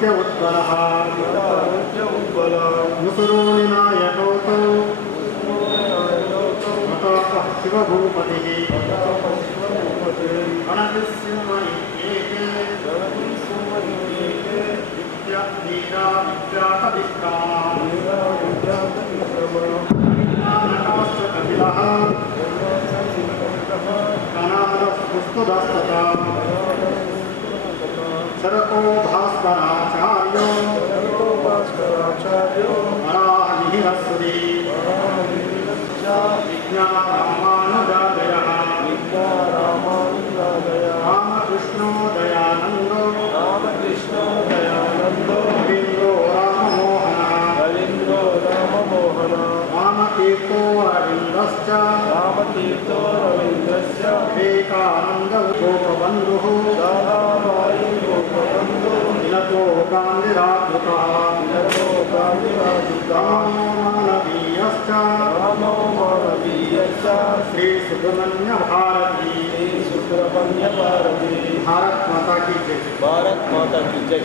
नित्योत्पलः मुसुरोनिनायकोऽसौ मतः शिवभूपतिः गणतिस्सिंहनि एके विद्या विद्याकविष्टाः नानकाश्च कपिलः कनादपुष्पदस्तथा शरको भास्कराचार्यो वराहमिहिरस्वती विज्ञानरामानुजादयः रामकृष्णो दयानन्दो रवीन्द्रो राममोहनः रामतीर्थो रवीन्द्रश्च विवेकानन्दो गोपबन्धुः विनतो गान्धिरात्मकः मानवीयश्च श्रीसुब्रह्मण्य भारती भारत माता की जय। भारत माता की जय।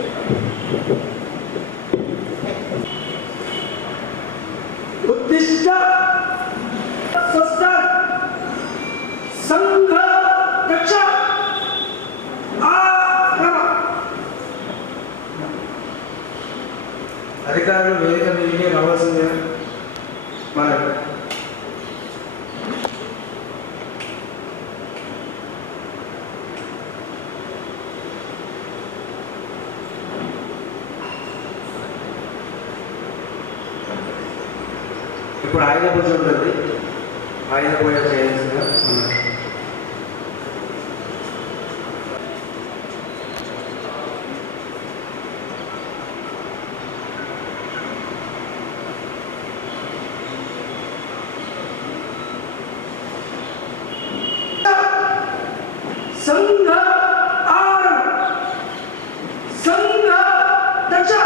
उत्तिष्ठ स्वस्थ संघ रक्षा అధికారులు వేదిక మీదకి రావాల్సిందే. మనకు ఇప్పుడు ఆయుధ పూజ ఉంటుంది. ఆయుధ పూజ చేయాల్సిందిగా అన్నారు. संघ आर संघ रक्षा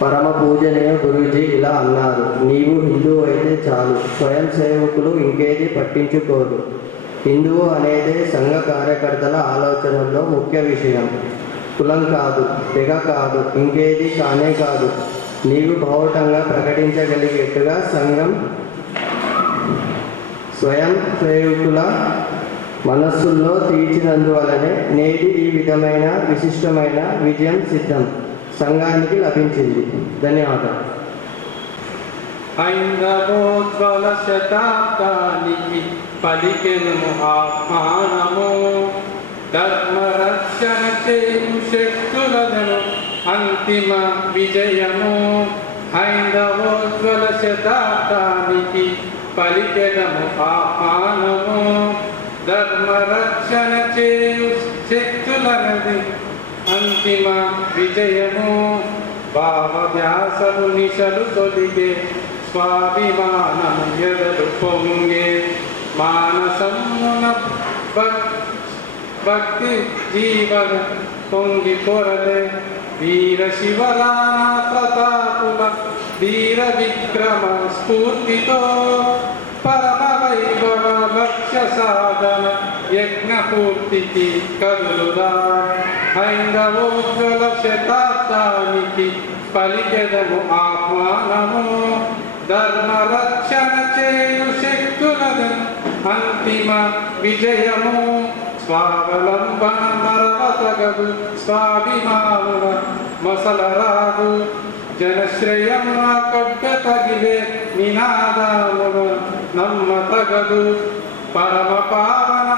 పరమ పూజనీయ గురూజీ ఇలా అన్నారు, నీవు హిందువు అయితే చాలు, స్వయం సేవకులు ఇంకేది పట్టించుకోరు. హిందువు అనేది సంఘ కార్యకర్తల ఆలోచనల్లో ముఖ్య విషయం. కులం కాదు, తెగ కాదు, ఇంకేది కానే కాదు. నీవు బావుటంగా ప్రకటించగలిగేట్టుగా సంఘం స్వయం సేవకుల మనస్సుల్లో తీర్చినందువలనే నేటి ఈ విధమైన విశిష్టమైన విజయం సిద్ధం సంఘానికి లభించింది. ధన్యవాదాలు. హైందవోజ్వల శతాబ్దానికి పలికెను ఆహ్వానము, ధర్మరక్షణ చేయు శక్తులను అంతిమ విజయము. హైందవోజ్వల శతాబ్దానికి పలికెదము ఆహ్వానము ధర్మరక్షణ చేయు శక్తులనది అంతిమ విజయము భావవ్యాసము నిశలు తొలిగే స్వాభిమానము ఎదలు పొంగే మానసమున భక్తి జీవన పొంగి కొరలే వీర శివరాణ ప్రతాపుల వీర విక్రమ స్ఫూర్తితో పరమ వైభవ లక్ష్య సాధన యజ్ఞ పూర్తికి కదులుదా హైందవోజ్వల శతాబ్దానికి పలికెదము ఆహ్వానము ధర్మ రక్షణ చేయు శక్తులను అంతిమ విజయము స్వావలంబన మరవతగదు స్వాభిమానుల మసలరాదు జనశ్రేయం కడ్డ తగిలే నినాదముల నమ్మతగదు పరమ పావన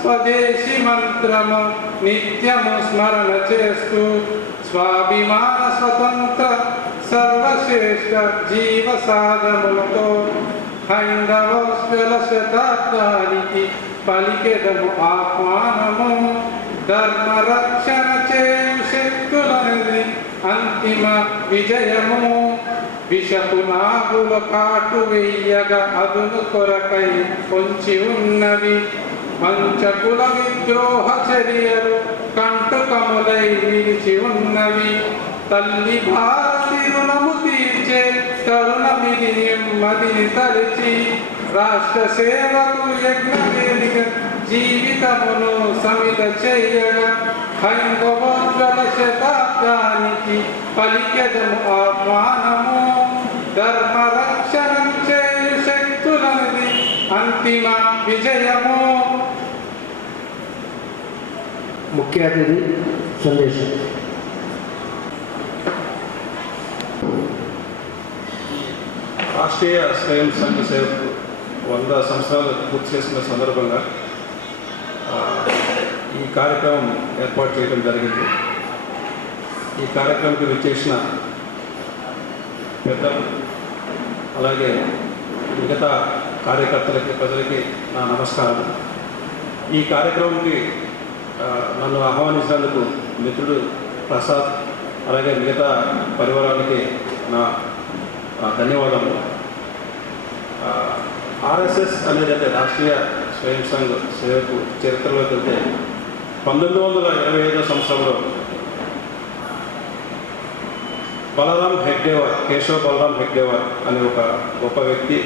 స్వదేశీ మంత్రము నిత్యము స్మరణ చేస్తూ స్వాభిమాన స్వతంత్ర సర్వశ్రేష్ఠ జీవ సాధములతో హైందవోజ్వల శతాబ్దానికి పలికెదము ఆహ్వానము ధర్మ రక్షణ చేయు శక్తులనేది అంతిమ విజయము విషపు నాగుల కాటు వెయ్యగా అదును కొరకై పొంచి ఉన్నవి మంచకుల విద్రోహ చర్యలు కంటుకములై నిలిచి ఉన్నవి తల్లి భారతి రుణము తీర్చే తరుణమిది నెమ్మదిని తలిచి రాష్ట్ర సేవకు యజ్ఞవేదిక జీవితమును సమిత చేయగా హైందవోజ్వల శతాబ్దానికి పలికెదము ఆహ్వానము ధర్మ రక్షణం చేయు శక్తులనది అంతిమ విజయము. ముఖ్య అతిథి సందేశం. రాష్ట్రీయ స్వయం సంఘ సేవకు 100 సంవత్సరాలు పూర్తి చేసుకున్న సందర్భంగా ఈ కార్యక్రమం ఏర్పాటు చేయడం జరిగింది. ఈ కార్యక్రమానికి విచ్చేసిన పెద్దలు అలాగే మిగతా కార్యకర్తలకి ప్రజలకి నా నమస్కారం. ఈ కార్యక్రమంకి నన్ను ఆహ్వానించినందుకు మిత్రుడు ప్రసాద్ అలాగే మిగతా పరివారానికి నా ధన్యవాదాలు. ఆర్ఎస్ఎస్ అనేది అంటే రాష్ట్రీయ స్వయం సంఘ సేవకు చరిత్రలోకి వెళ్తే 1925 సంవత్సరంలో బలరాం హెగ్డేవార్, కేశవ బలరాం హెగ్డేవార్ అనే ఒక గొప్ప వ్యక్తి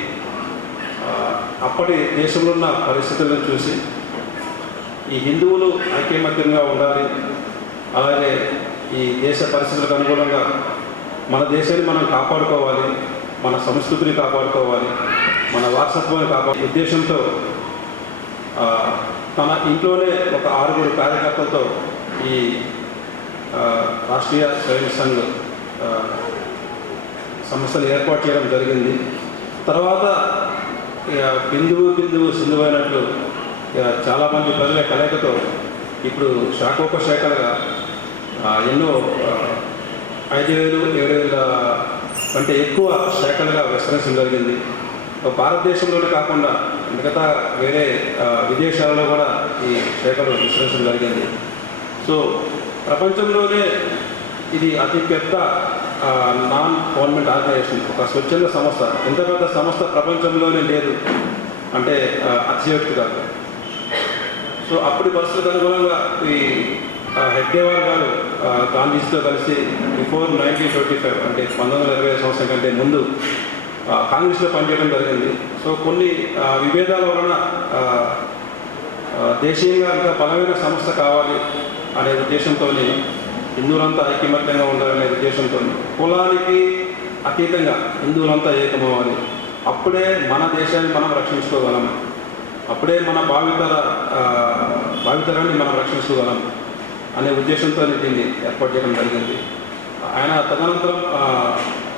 అప్పటి దేశంలో ఉన్న పరిస్థితులను చూసి ఈ హిందువులు ఐకమత్యంగా ఉండాలి, అలాగే ఈ దేశ పరిస్థితులకు అనుగుణంగా మన దేశాన్ని మనం కాపాడుకోవాలి, మన సంస్కృతిని కాపాడుకోవాలి, మన వారసత్వాన్ని కాపాడే ఉద్దేశంతో తన ఇంట్లోనే ఒక 6 కార్యకర్తలతో ఈ రాష్ట్రీయ స్వయం సంఘ్ సంస్థను ఏర్పాటు చేయడం జరిగింది. తర్వాత బిందువు సింధువైనట్లు చాలామంది ప్రజల కలయికతో ఇప్పుడు శాఖోపశాఖలుగా ఎన్నో 5,000, 7,000 కంటే ఎక్కువ శాఖలుగా విస్తరించడం జరిగింది. భారతదేశంలోనే కాకుండా మిగతా వేరే విదేశాలలో కూడా ఈ శాఖలు విస్తరించడం జరిగింది. సో ప్రపంచంలోనే ఇది అతిపెద్ద నాన్ గవర్నమెంట్ ఆర్గనైజేషన్, ఒక స్వచ్ఛంద సంస్థ. ఎంత పెద్ద సంస్థ ప్రపంచంలోనే లేదు అంటే అతిశయోక్తి కాదు. సో అప్పటి పరిస్థితులకు అనుగుణంగా ఈ హెగ్డేవార్ గారు గాంధీజీతో కలిసి బిఫోర్ 1925 అంటే 1925 సంవత్సరం కంటే ముందు కాంగ్రెస్లో పనిచేయడం జరిగింది. సో కొన్ని విభేదాల వలన దేశీయంగా ఇంకా బలమైన సంస్థ కావాలి అనే ఉద్దేశంతో హిందువులంతా ఐకమత్యంగా ఉండాలనే ఉద్దేశంతో కులానికి అతీతంగా హిందువులంతా ఏకమవ్వాలి, అప్పుడే మన దేశాన్ని మనం రక్షించుకోగలం, అప్పుడే మన భావితరాన్ని మనం రక్షించుకోగలం అనే ఉద్దేశంతో దీన్ని ఏర్పాటు చేయడం జరిగింది. ఆయన తదనంతరం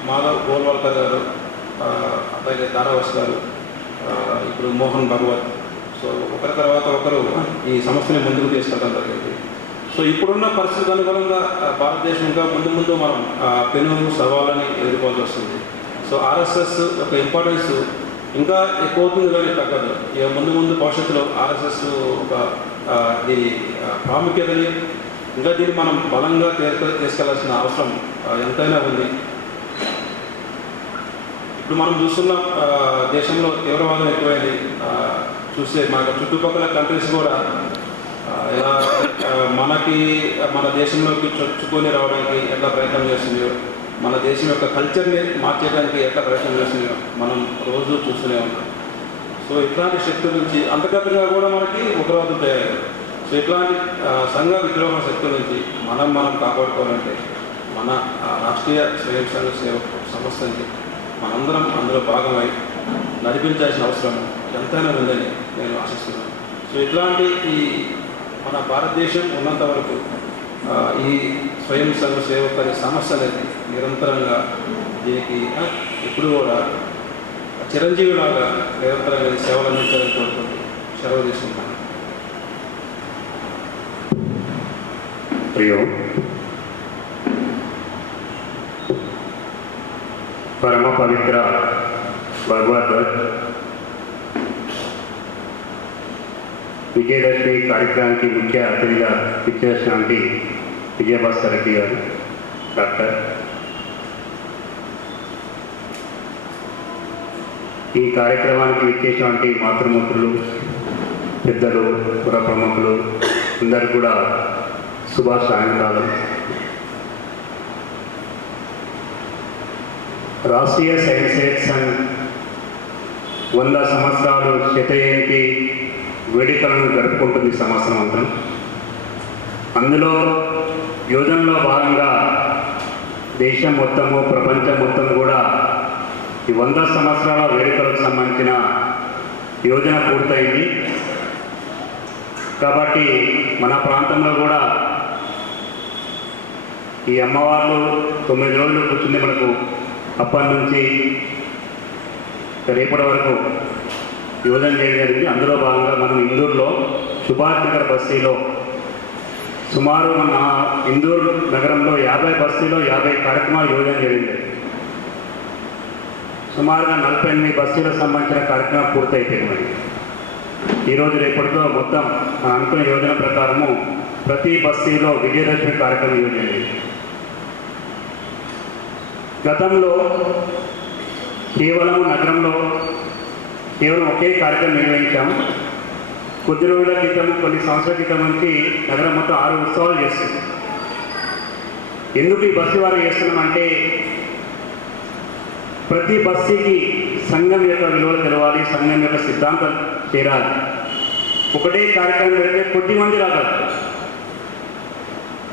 మాధవ్ గోల్వాల్కర్ గారు, అలాగే ధారావాస్ గారు, ఇప్పుడు మోహన్ భగవత్, సో ఒకరి తర్వాత ఒకరు ఈ సంస్థని ముందుకు తీసుకెళ్ళడం జరిగింది. సో ఇప్పుడున్న పరిస్థితులకు అనుగుణంగా భారతదేశంగా ముందు మనం పెను సవాళ్ళని ఎదుర్కోవాల్సి వస్తుంది. సో ఆర్ఎస్ఎస్ యొక్క ఇంపార్టెన్స్ ఇంకా ఎక్కువ అవుతుంది కానీ తగ్గదు. ఇక ముందు ముందు భవిష్యత్తులో ఆర్ఎస్ఎస్ ఒక దీని ప్రాముఖ్యతని ఇంకా దీన్ని మనం బలంగా తీసుకెళ్లాల్సిన అవసరం ఎంతైనా ఉంది. ఇప్పుడు మనం చూస్తున్న దేశంలో తీవ్రవాదం ఎక్కువైంది. చూస్తే మన చుట్టుపక్కల కంట్రీస్ కూడా ఎలా మన దేశంలోకి చొచ్చుకొని రావడానికి ఎట్లా ప్రయత్నం చేస్తున్నాయో, మన దేశం యొక్క కల్చర్ని మార్చేయడానికి ఎట్లా ప్రయత్నం చేస్తున్నాయో మనం రోజు చూస్తూనే ఉన్నాం. సో ఇట్లాంటి శక్తుల నుంచి అంతర్గతంగా కూడా మనకి ఉగ్రవాదం తయారు. సో ఇట్లాంటి సంఘ విద్రోహ శక్తుల నుంచి మనం కాపాడుకోవాలంటే మన రాష్ట్రీయ స్వయం సంఘ సేవక సంస్థని మనందరం అందులో భాగమై నడిపించాల్సిన అవసరం ఎంతైనా ఉందని నేను ఆశిస్తున్నాను. సో ఇట్లాంటి మన భారతదేశం ఉన్నంత వరకు ఈ స్వయం సంఘ సేవక అనే సమస్య అనేది నిరంతరంగా దీనికి ఎప్పుడు కూడా చిరంజీవిలాగా నిరంతరంగా సేవలు అందించాలని కోరుకుంటూ సెలవు తీసుకుంటాను. ప్రియం పరమ పవిత్ర భగవద్గీత విజయదశమి కార్యక్రమానికి ముఖ్య అతిథిగా ఇచ్చేసినటువంటి విజయభాస్కర్ రెడ్డి గారు డాక్టర్. ఈ కార్యక్రమానికి ఇచ్చేసినటువంటి మాతృమూర్తులు, పెద్దలు, పుర ప్రముఖులు అందరూ కూడా శుభ సాయంకాలం. రాష్ట్రీయ స్వయం సేవక్ సంఘ్ 100 సంవత్సరాలు శతజయంతి వేడుకలను జరుపుకుంటుంది సంవత్సరం అంతా. అందులో యోజనలో భాగంగా దేశం మొత్తము, ప్రపంచం మొత్తం కూడా ఈ 100 సంవత్సరాల వేడుకలకు సంబంధించిన యోజన పూర్తయింది. కాబట్టి మన ప్రాంతంలో కూడా ఈ అమ్మవార్లు 9 రోజులు కూర్చుంది మనకు. అప్పటి నుంచి రేపటి వరకు యోజన చేయడం జరిగింది. అందులో భాగంగా మనం ఇందూరులో సుభాష్ నగర్ బస్తీలో సుమారు మన ఇందూరు నగరంలో 50 బస్తీలో 50 కార్యక్రమాలు యోజన జరిగింది. సుమారుగా 48 బస్తీలకు సంబంధించిన కార్యక్రమాలు పూర్తయిపోయినాయి. ఈరోజు రేపటితో మొత్తం మనం అనుకున్న యోజన ప్రకారము ప్రతి బస్తీలో విజయదశమి కార్యక్రమం యోజన. గతంలో కేవలం నగరంలో కేవలం ఒకే కార్యక్రమం నిర్వహించాము. కొద్ది రోజుల క్రితం, కొన్ని సంవత్సరాల క్రితం నుంచి నగరం మొత్తం 6 ఉత్సవాలు చేస్తుంది. ఎందుకు ఈ బస్తీ వారు చేస్తున్నామంటే ప్రతి బస్తీకి సంఘం యొక్క విలువలు తెలవాలి, సంఘం యొక్క సిద్ధాంతం చేరాలి. ఒకటే కార్యక్రమం పెడితే కొద్ది మంది రాగలరు.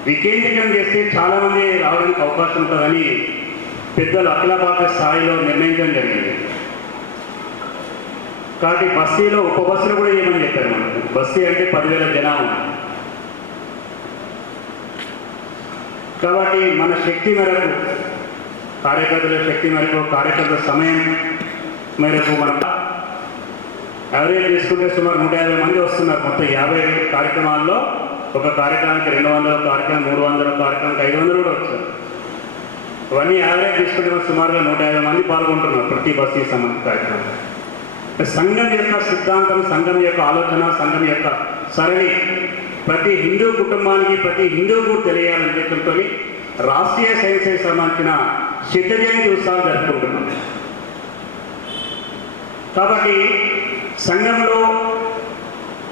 వికేంద్రీకరణ చేస్తే చాలామంది రావడానికి అవకాశం ఉంటుందని పెద్దలు అఖిల భారత స్థాయిలో నిర్ణయించడం జరిగింది. కాబట్టి బస్తీలో ఉప బస్సులు కూడా ఏమని చెప్పారు మనకు. బస్తీ అంటే 10,000 జనాభా. కాబట్టి మన శక్తి మేరకు, కార్యకర్తల శక్తి మేరకు, కార్యకర్తల సమయం మేరకు మనం యావరేజ్ తీసుకుంటే సుమారు 150 మంది వస్తున్నారు. మొత్తం 50 కార్యక్రమాల్లో ఒక కార్యక్రమానికి 200 కార్యక్రమం, 300 కార్యక్రమానికి 500 కూడా వచ్చారు. ఇవన్నీ యావరేజ్ తీసుకుంటే సుమారుగా 150 మంది పాల్గొంటున్నారు ప్రతి బస్తీకి సంబంధించిన కార్యక్రమం. సంఘం యొక్క సిద్ధాంతం, సంఘం యొక్క ఆలోచన, సంఘం యొక్క సరళి ప్రతి హిందూ కుటుంబానికి, ప్రతి హిందూకు తెలియాలని ఉద్దేశంతో రాష్ట్రీయ స్వయం సేవకు సంబంధించిన శతజయంతి ఉత్సవాలు జరుపుకుంటున్నాం. కాబట్టి సంఘంలో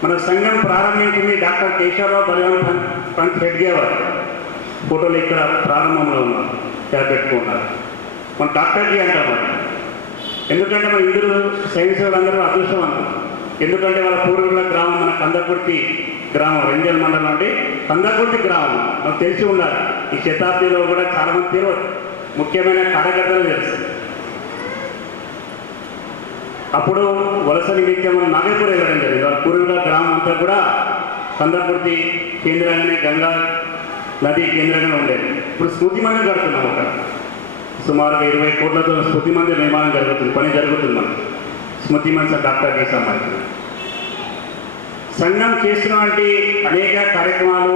మన సంఘం ప్రారంభించింది డాక్టర్ కేశవరావు బలరాం పంత్ హెడ్గే వారు. ఫోటోలు ఇక్కడ ప్రారంభంలో ఉన్నారు, పెట్టుకున్నారు. మన డాక్టర్జీ అంటారు. ఎందుకంటే మన ఇందులో స్వయం సేవలు అందరూ అదృష్టవంతులు. ఎందుకంటే వాళ్ళ పూర్వీకుల గ్రామం మన కందకుర్తి గ్రామం, రెంజల్ మండలం అంటే కందకుర్తి గ్రామం మనకు తెలిసి ఉండాలి. ఈ శతాబ్దిలో కూడా చాలామంది తెలియదు, ముఖ్యమైన కార్యకర్తలు తెలుసు. అప్పుడు వలస నిమిత్తం నాగపూర్ వెళ్ళడం జరిగింది. వాళ్ళ పూర్వీకుల గ్రామం అంతా కూడా కందకుర్తి కేంద్రంగానే, గంగా నది కేంద్రంగా ఉండేది. ఇప్పుడు స్మృతి మందిరం కడుతున్నాం. ఒక సుమారుగా 20 కోట్లతో స్మృతి మందిర నిర్మాణం జరుగుతుంది, పని జరుగుతుంది. మనం స్మృతి మందిర డాక్టర్కి సంబంధించిన సంఘం చేస్తున్నటువంటి అనేక కార్యక్రమాలు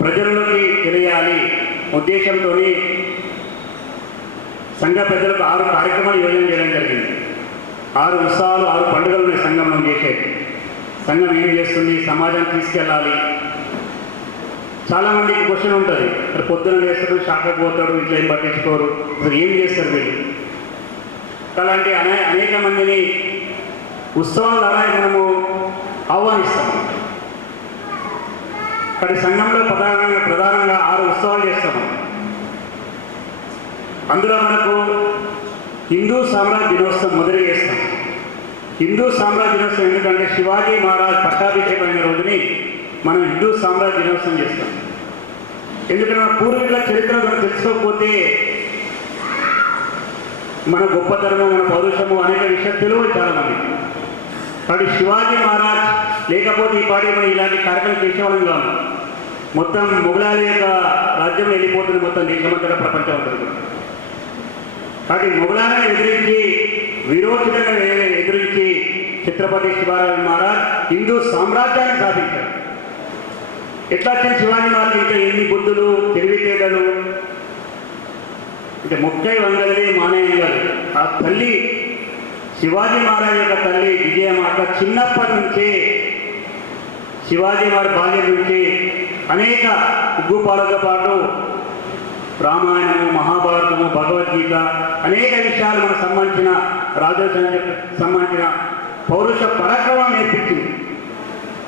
ప్రజల్లోకి తెలియాలి ఉద్దేశంతో సంఘ పెద్దలకు 6 కార్యక్రమాలు యోజన చేయడం జరిగింది. 6 ఉత్సవాలు 6 పండుగలు ఉన్నాయి సంఘంలో చేసేది. సంఘం ఏం చేస్తుంది, సమాజాన్ని తీసుకెళ్ళాలి. చాలామందికి క్వశ్చన్ ఉంటుంది, మరి పొద్దున వేస్తాడు, షాప్కి పోతాడు, ఇట్లా ఏం పట్టించుకోరు, అసలు ఏం చేస్తారు వీళ్ళు. అలాంటి అనేక మందిని ఉత్సవాల ద్వారా మనము ఆహ్వానిస్తాము. అక్కడి సంఘంలో ప్రధానంగా 6 ఉత్సవాలు చేస్తాము. అందులో మనకు హిందూ సామ్రాజ్య దినోత్సవం మొదలు చేస్తాం. హిందూ సామ్రాజ్య దినోత్సవం ఎందుకంటే శివాజీ మహారాజ్ పట్టాభిషేకమైన రోజుని మనం హిందూ సామ్రాజ్య దినోత్సవం చేస్తాం. ఎందుకంటే మన పూర్వీకుల చరిత్ర మనం తెలుసుకోకపోతే మన గొప్పతనము, మన పౌరుషము అనేక విషయాలు తెలియదు చాలామంది. కాబట్టి శివాజీ మహారాజ్ లేకపోతే ఈ పాటి మనం ఇలాంటి కార్యక్రమం చేసేవాళ్ళం కాదు. మొత్తం మొఘలాల యొక్క రాజ్యం వెళ్ళిపోతుంది, మొత్తం దేశమంతటా ప్రపంచం ఉంటుంది. కాబట్టి మొఘలాలను ఎదిరించి, విరోచితంగా ఎదిరించి ఛత్రపతి శివాజీ మహారాజ్ హిందూ సామ్రాజ్యాన్ని స్థాపించారు. ఎట్లా వచ్చిన శివాజీ మహారాజ్ ఇంకా ఎన్ని బుద్ధులు, తెలివితేటలు, అంటే 30 వందలది మానేయంగారు. ఆ తల్లి శివాజీ మహారాజ్ యొక్క తల్లి విజయమాత చిన్నప్పటి నుంచే శివాజీ మహారాజ్ బాల్యం నుంచి అనేక ఉగ్గుపాలతో పాటు రామాయణము, మహాభారతము, భగవద్గీత అనేక విషయాలు మనకు సంబంధించిన రాజోత్సవానికి సంబంధించిన పౌరుష పరాక్రమాన్ని నేర్పించింది.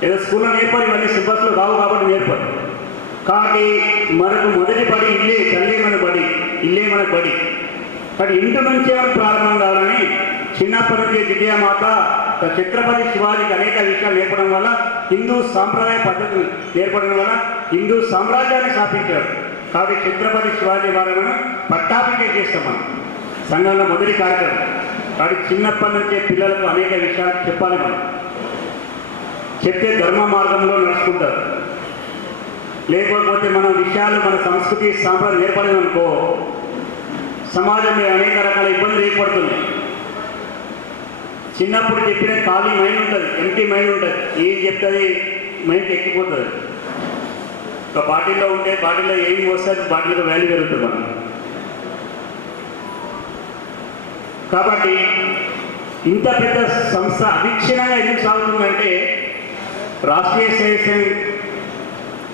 ఏదో స్కూల్లో నేర్పరు, ఇవన్నీ సిలబస్లో కావు కాబట్టి నేర్పరు. కాబట్టి మనకు మొదటి బడి ఇల్లే, తల్లే మన బడి, ఇల్లే మన బడి. కాబట్టి ఇంటి నుంచే మనకు ప్రారంభం కావాలని చిన్నప్పటి నుంచే విజయమాత ఛత్రపతి శివాజీకి అనేక విషయాలు నేర్పడం వల్ల, హిందూ సాంప్రదాయ పద్ధతులు నేర్పడం వల్ల హిందూ సామ్రాజ్యాన్ని స్థాపించారు. కాబట్టి ఛత్రపతి శివాజీ మహారాజును పట్టాభిషేకం చేస్తాం మనం సంఘంలో మొదటి కార్యక్రమం. కాబట్టి చిన్నప్పటి నుంచే పిల్లలకు అనేక విషయాలు చెప్పాలి. మనం చెప్తే ధర్మ మార్గంలో నడుచుకుంటారు. లేకపోతే మన విషయాలు, మన సంస్కృతి సాంప్రదాయం నేర్పలేదనుకో సమాజంలో అనేక రకాల ఇబ్బందులు ఏర్పడుతుంది. చిన్నప్పుడు చెప్పిన ఖాళీ మైండ్ ఉంటుంది, ఎంటీ మైండ్ ఉంటుంది, ఏం చెప్తుంది మైండ్కి ఎక్కిపోతుంది. ఒక పార్టీలో ఉంటే పార్టీలో ఏం వస్తుంది, పార్టీలో వాల్యూ పెరుగుతుంది మనం. కాబట్టి ఇంత పెద్ద సంస్థ అవిచ్ఛిన్నంగా ఎందుకు సాగుతుందంటే రాష్ట్రీయ సేవా సంఘ్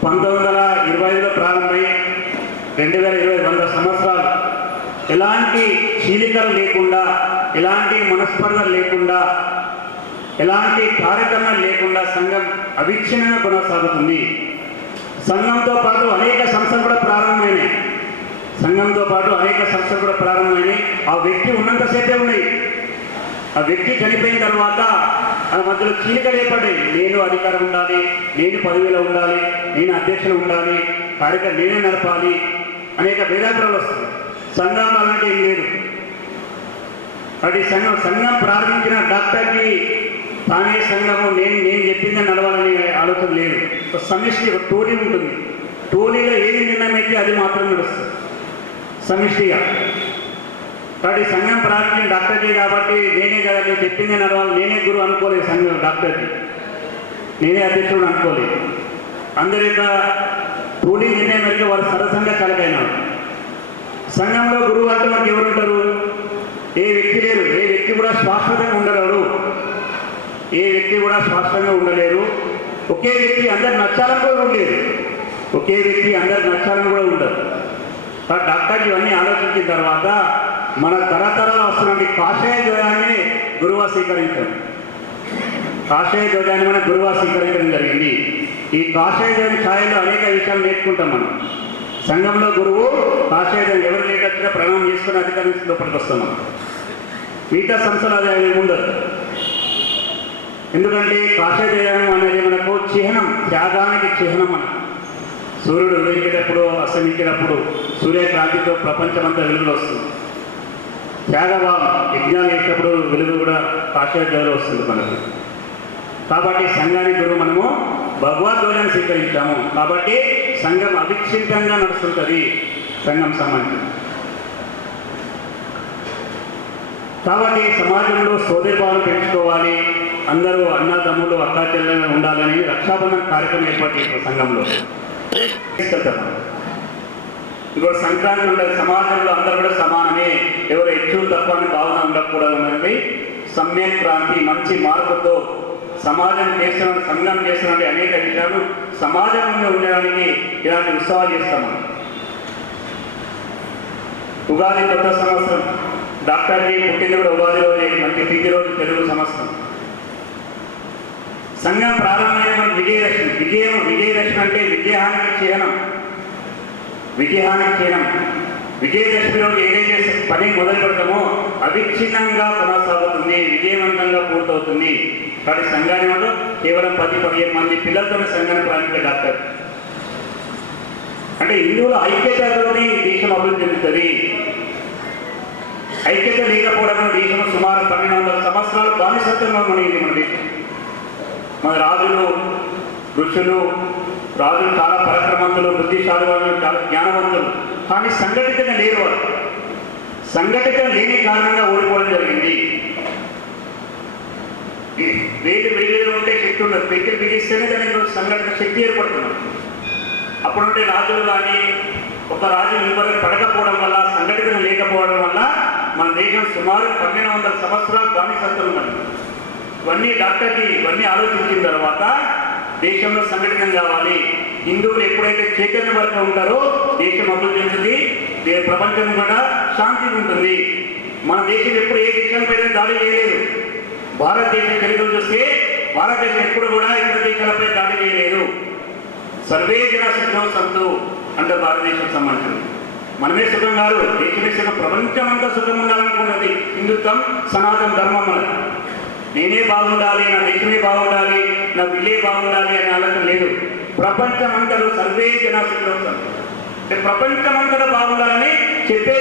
1925లో ప్రారంభమై 2020 100 సంవత్సరాలు ఎలాంటి చీలికలు లేకుండా, ఎలాంటి మనస్పర్ధలు లేకుండా, ఎలాంటి కార్యక్రమాలు లేకుండా సంఘం అవిచ్ఛిన్నంగా కొనసాగుతుంది. సంఘంతో పాటు అనేక సంస్థలు కూడా ప్రారంభమైనాయి. ఆ వ్యక్తి ఉన్నంతసేపే ఉన్నాయి. ఆ వ్యక్తి చనిపోయిన తర్వాత ఆ మధ్యలో చీలికలు ఏర్పడ్డాయి. నేను అధికారం ఉండాలి, నేను పదవిలో ఉండాలి, నేను అధ్యక్షులు ఉండాలి, కార్యక్రమం నేనే నడపాలి, అనేక భేదాభిప్రాయాలు వస్తుంది. సంఘంలో అలాంటి ఏం లేదు. కాబట్టి సంఘం ప్రారంభించిన డాక్టర్కి తానే సంఘము నేను చెప్పిందే నడవాలనే ఆలోచన లేదు. సమిష్టి ఒక టోలీ ఉంటుంది. టోలీలో ఏది నిర్ణయం అయితే అది మాత్రం నడుస్తుంది సమిష్టిగా. కాబట్టి సంఘం ప్రారంభించిన డాక్టర్కి కాబట్టి నేనే కదా నేను చెప్పిందే నడవాలి, నేనే గురువు అనుకోలేదు. సంఘం డాక్టర్కి నేనే అధ్యక్షుడు అనుకోలేదు. అందరి యొక్క టోలీ నిర్ణయం అయితే వారు సరసంగా కలగైనారు. సంఘంలో గురువు అంటే మనకి ఎవరు ఉంటారు? ఏ వ్యక్తి లేరు. ఏ వ్యక్తి కూడా శాశ్వతంగా ఉండలేరు. ఒకే వ్యక్తి అందరు నచ్చాలని కూడా ఉండలేదు. ఉండదు. డాక్టర్ ఇవన్నీ ఆలోచించిన తర్వాత మన తరతరాలు వస్తున్నటువంటి కాషాయ ధ్వజాన్ని గురువుగా స్వీకరించాం. జరిగింది. ఈ కాషాయ ధ్వజ ఛాయలో అనేక విషయాలు నేర్చుకుంటాం మనం. సంఘంలో గురువు కాషాయ ధ్వజం ఎవరు లేకపోతే ప్రణామం చేసుకుని అధికారం లోపలికి వస్తున్నాం. మిగతా సంస్థలు అది ఉండదు. ఎందుకంటే కాషాయ ధ్వజం అనేది మనకు చిహ్నం, త్యాగానికి చిహ్నం. మనం సూర్యుడు ఉదయించేటప్పుడు, అస్తమించేటప్పుడు సూర్యక్రాంతితో ప్రపంచమంతా వెలుగులు వస్తుంది. త్యాగభావం, యజ్ఞాలు చేసేటప్పుడు వెలుగు కూడా కాషాయ ధ్వజంలో వస్తుంది మనకు. కాబట్టి సంఘానికి గురువు మనము భగవద్గీతను స్వీకరించాము. కాబట్టి సంఘం అవిచ్ఛిన్నంగా నడుస్తుంటుంది. సంఘం సంబంధించి కాబట్టి సమాజంలో సోదరిభావం పెంచుకోవాలి, అందరూ అన్నదమ్ములు అక్కా చెల్లెలు ఉండాలని రక్షాబంధన కార్యక్రమం ఏర్పాటు చేసిన సంఘంలో ఇంకోటి సంక్రాంతి ఉండదు. సమాజంలో అందరూ కూడా సమానమే, ఎవరు హెచ్చు తక్కువ అని భావన ఉండకూడదు అనేది సమ్యక్ క్రాంతి, మంచి మార్పుతో సమాజం చేస్తున్న సంఘం చేస్తున్న అనేక విషయాలు సమాజంలో ఉండడానికి ఇలాంటి ఉత్సవాలు చేస్తాము. ఉగాది కొత్త సంవత్సరం, డాక్టర్జీ పుట్టింది కూడా ఉగాది రోజు, మంచి తిథి రోజు, తెలుగు సంవత్సరం. సంఘం ప్రారంభమైన మన విజయదశమి. విజయదశమి అంటే విజయానికి చిహ్నం. విజయదశమి రోజు ఏదైతే పని మొదలు పెడతామో అవిచ్ఛిన్నంగా కొనసాగుతుంది, విజయవంతంగా పూర్తవుతుంది. కాబట్టి సంఘాన్ని వాళ్ళు కేవలం 10-15 మంది పిల్లలతో సంఘాన్ని ప్రారంభించే డాక్టర్. అంటే హిందువుల ఐక్యతలోని దేశం అభివృద్ధి చెందుతుంది. ఐక్యత లేకపోవడం దేశం సుమారు 1200 సంవత్సరాలు బానిసత్వంలో మనది. మన దేశం, మన రాజులు ఋషులు చాలా పరాక్రమంతులు, బుద్ధిశాలి వాళ్ళు, చాలా జ్ఞానవంతులు, కానీ సంఘటితంగా లేరు. వాళ్ళు సంఘటితం లేని కారణంగా ఓడిపోవడం జరిగింది. వేలు విడిగా ఉంటే శక్తి ఉండదు, పెట్టి బిగిస్తేనే దానికి సంఘటన శక్తి ఏర్పడుతున్నారు. అప్పుడుంటే రాజులు కానీ ఒక రాజు ఇంకొకరికి పడకపోవడం వల్ల, సంఘటితం లేకపోవడం వల్ల మన దేశం సుమారు 1200 సంవత్సరాలు బానిసత్వం ఉన్నది. ఇవన్నీ ఆలోచించిన తర్వాత దేశంలో సంఘటన కావాలి. హిందువులు ఎప్పుడైతే చైతన్య వరకు ఉంటారో దేశం అభివృద్ధి చెందుతుంది, ప్రపంచం కూడా శాంతి ఉంటుంది. మన దేశం ఎప్పుడు ఏ దేశంపై దాడి చేయలేదు. భారతదేశం చరిత్ర చూస్తే భారతదేశం ఎప్పుడు కూడా ఇతర దేశాలపై దాడి చేయలేదు. సర్వే జన సుఖం సంతు అంటే భారతదేశం సంబంధించింది. మనమే సుఖం కాదు, దేశమే సుఖం, ప్రపంచం అంతా సుఖం ఉండాలనుకున్నది హిందుత్వం, సనాతన ధర్మం. నేనే బాగుండాలి, నా దేశమే బాగుండాలి, నా విల్లే బాగుండాలి అనే ఆలోచన లేదు. ప్రపంచమంతలో సర్వే జన సుఖం సంతు అంటే ప్రపంచమంతలో బాగుండాలని చెప్పే.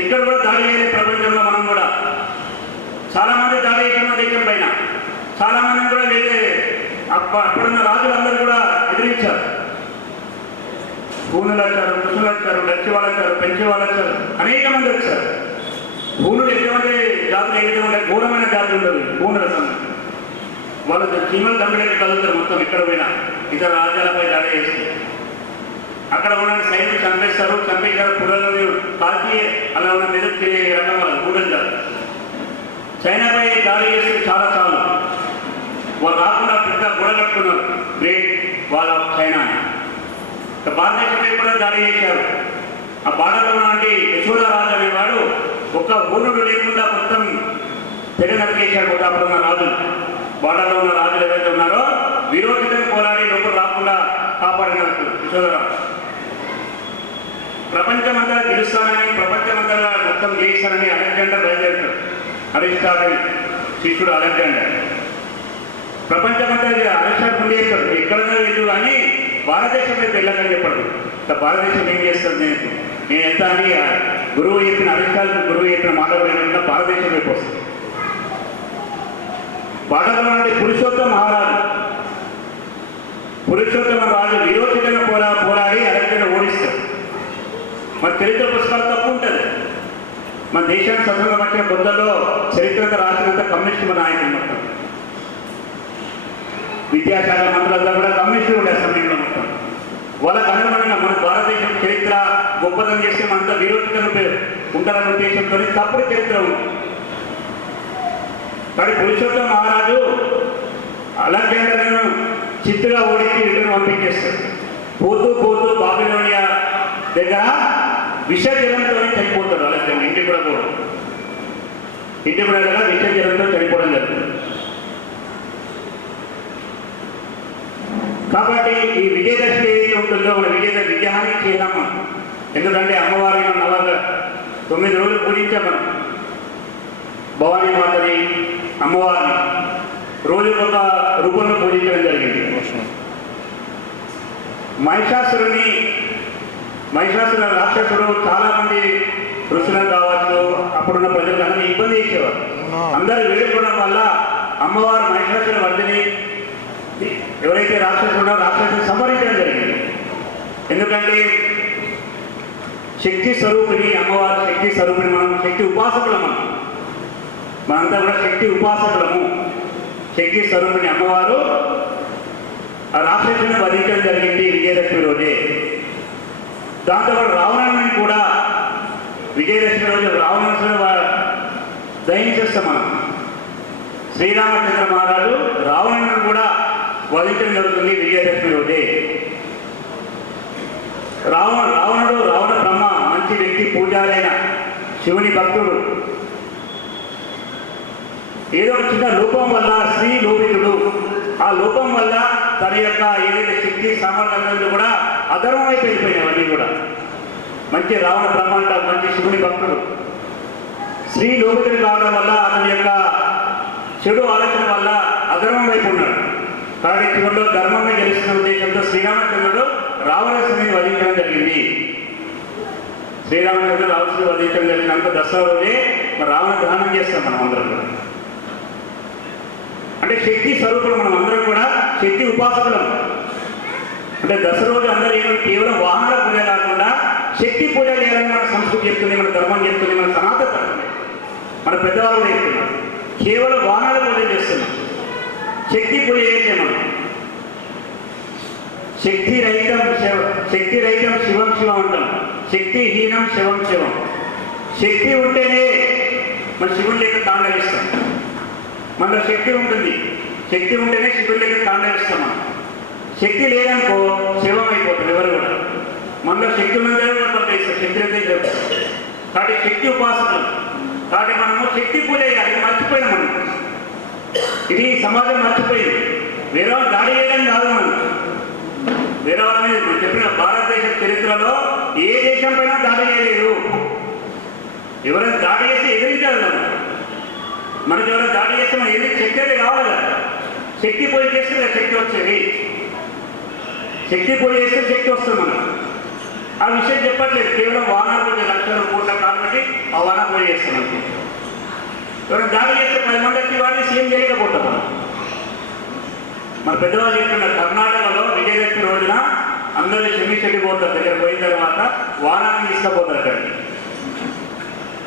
ఎక్కడ కూడా దాడి లేదు ప్రపంచంలో. మనం కూడా చాలా మంది దాడి చేసిన దేశం పైన, చాలా మంది కూడా అప్పుడున్న రాజులందరూ కూడా ఎదిరించారు. పూనులు వచ్చారు, కృష్ణులు వచ్చారు, డచ్చి వాళ్ళు వచ్చారు, పెంచి వాళ్ళు వచ్చారు, అనేక మంది వచ్చారు. పూనులు ఎటువంటి జాతులు ఏదైతే ఉంటాయి, ఘోరమైన జాతులు ఉండదు. పూనుల సంగతి వాళ్ళు చీమలు దండలకి కలుగుతారు. మొత్తం ఎక్కడ పోయినా ఇతర రాజ్యాలపై దాడి చేస్తారు. అక్కడ ఉన్న సైన్యం చంపేశారు. పుల్లలను కాల్చి అలా ఉన్న మెదక్ రకం వాళ్ళు కూడలు జాతులు. చైనాపై దాడి చేస్తే చాలా వాళ్ళు రాకుండా పెద్ద గొడ కట్టుకున్నారు. గ్రేట్ వాళ్ళ చైనా. భారతదేశంపై కూడా దాడి చేశారు. ఆ బార్డర్లో ఉన్నటువంటి యశోధరాజు అనేవాడు ఒక్క ఊరుడు లేకుండా మొత్తం తెగ నరికేశాడు. అప్పుడు ఉన్న రాజులు, బార్డర్లో ఉన్న రాజులు ఎవరైతే ఉన్నారో విరోధితంగా పోరాడి లోపల రాకుండా కాపాడినట్టు యశోధరాజు. ప్రపంచమంతా గెలుస్తానని, ప్రపంచమంతా మొత్తం జయిస్తానని అలెగ్జాండర్ బయలుదేరుతాడు. అరిస్టాటిల్ శిష్యుడు అలెగ్జాండర్. ప్రపంచమంతా అరిస్టాటిల్ ముందేస్తాడు, ఎక్కడైనా వెళ్ళు కానీ భారతదేశం వైపు వెళ్ళకని చెప్పడు. భారతదేశం ఏం చేస్తుంది, నేను ఎంత అని గురువు చెప్పిన అరిస్టాటిల్ గురువు చెప్పిన మాటలు వినకుండా భారతదేశం వైపు వస్తుంది. భారతంలో అంటే పురుషోత్తమ రాజు విరోచితంగా పోరాడి అలెగ్జాండర్ ఓడిస్తాడు. మరి చరిత్ర పుస్తకాలు తప్పు ఉంటుంది. మన దేశానికి స్వతంత్రం వచ్చిన కొత్తలో చరిత్రతో రాసినంత కమ్యూనిస్టు నాయకులు మొత్తం. విద్యాశాఖ మంత్రులంతా కూడా కమ్యూనిస్టులు ఉండే సమయంలో మొత్తం. వాళ్ళకు అనుగుణంగా మన భారతదేశం చరిత్ర గొప్పదనం చేస్తే మనంతా విరోధితంగా ఉంటారన్న ఉద్దేశంతో తప్పుడు చరిత్ర ఉంది. కానీ పురుషోత్తమ మహారాజు అలెగ్జాండర్ను చిత్తుగా ఓడించి రిటర్న్ పంపించేస్తాడు. పోతూ బాబిలోనియా దగ్గర విషజ్వరంతో చనిపోతాడు అలెగ్జాండర్. ఇంటికి కూడా విషజ్వరంతో చనిపోవడం జరుగుతుంది. కాబట్టి ఈ విజయదశమి ఏది ఉంటుందో మన విజయానికి చేయడము. ఎందుకంటే అమ్మవారిని 9 రోజులు పూజించాం మనం. భవానీ మాతని, అమ్మవారిని రోజుకొక రూపంలో పూజించడం జరిగింది. మహిషాసుర రాక్షసుడు చాలా మంది ఋషులను కావచ్చు, అప్పుడున్న ప్రజలకు అందరినీ ఇబ్బంది చేసేవారు. అందరూ వేడుకోవడం వల్ల అమ్మవారు మహిషాసుర వర్ధిని ఎవరైతే రాక్షసులు ఉన్నారో రాక్షసుని సంహరించడం జరిగింది. ఎందుకంటే శక్తి స్వరూపిణి అమ్మవారు, శక్తి స్వరూపిణి. మనం శక్తి ఉపాసకులము, మనంతా కూడా శక్తి ఉపాసకులము. శక్తి స్వరూపిణి అమ్మవారు ఆ రాక్షసుని వధించడం జరిగింది విజయదశమి రోజే. దాంతో రావణుని కూడా విజయదశమి రోజు రావణుని దైన్యం చూస్తాం మనం. శ్రీరామచంద్ర మహారాజు రావణుని కూడా వధించడం జరుగుతుంది విజయదశమి రోజే. రావణ బ్రహ్మ మంచి వ్యక్తి, పూజారైన శివుని భక్తుడు. ఏదో ఒక చిన్న లోపం వల్ల శ్రీ లోభితుడు, ఆ లోపం వల్ల తన యొక్క ఏదైతే శక్తి సామర్థ్యాలు కూడా అధర్మం అయిపోయినాయి. కూడా మంచి రావణ బ్రహ్మ అంట, మంచి శివుని భక్తుడు. శ్రీ లోభితుడు కావడం వల్ల అతని యొక్క చెడు ఆలోచన వల్ల అధర్మం వైపు ఉన్నాడు. కాబట్టి చివరిలో ధర్మమే గెలుస్తున్న ఉద్దేశంతో శ్రీరామచంద్రుడు రావణాసురుని వధించడం జరిగింది. శ్రీరామచంద్రుడు రావణాసురుని వధించడం జరిగినంత దసరా రోజే రావణ దహనం చేస్తాం మనం అందరం కూడా. అంటే శక్తి స్వరూపులు మనం అందరం కూడా శక్తి ఉపాసకులం. అంటే దసరా రోజు అందరూ ఏమో కేవలం వాహనాల పూజ కాకుండా శక్తి పూజ చేయాలని మన సంస్కృతి చెప్తుంది, మన ధర్మం చెప్తుంది, మన సనాతన ధర్మం, మన పెద్దవాళ్ళు చెప్తున్నారు. కేవలం వాహనాల పూజ చేస్తున్నాం, శక్తి పూజ చేసే మనం. శక్తి రహితం శివం శివం అంటాం, శక్తిహీనం శివం శివం. శక్తి ఉంటేనే మన శివుని లేక తాండవిస్తాం. మనలో శక్తి ఉంటుంది, శక్తి ఉంటేనే శివుని లేక తాండవిస్తాం మనం. శక్తి లేదనుకో శివం అయిపోతుంది ఎవరు కూడా. మనలో శక్తి ఉన్నదే పనిచేస్తాం, శక్తి అయితే జరుగుతుంది. కాబట్టి శక్తి ఉపాసకులు. కాబట్టి మనము శక్తి పూజ చేయాలి, మర్చిపోయినాం మనం. ఇది సమాజం మర్చిపోయింది. వేరే వాళ్ళు దాడి చేయడం కాదు, మనం వేరే వాళ్ళ మీద చెప్పిన భారతదేశ చరిత్రలో ఏ దేశం పైన దాడి చేయలేదు. ఎవరైనా దాడి చేసి ఎదిరించాలి మనం. మనకి ఎవరైనా దాడి చేస్తే మనం ఎదిరి శక్తి అయితే కావాలి కదా. శక్తి పూజ చేస్తే శక్తి వచ్చేది, శక్తి పూజ చేస్తే శక్తి వస్తుంది మనం. ఆ విషయం చెప్పట్లేదు, కేవలం వాహన పూజ లక్షల కోట్ల కాబట్టి ఆ వాహన పూజ చేస్తున్నాం. ఎవరైనా దాడి చేస్తే 10 మంది వచ్చి వాడిని సీఎం చేయలేకపోతాం మనం. మన పెద్దవాళ్ళు చెప్తున్నారు, కర్ణాటకలో విజయదశమి రోజున అందరూ చెమ్మిచెడ్డి పోతారు. దగ్గర పోయిన తర్వాత వాహనాన్ని తీసుకుపోతారు. అక్కడికి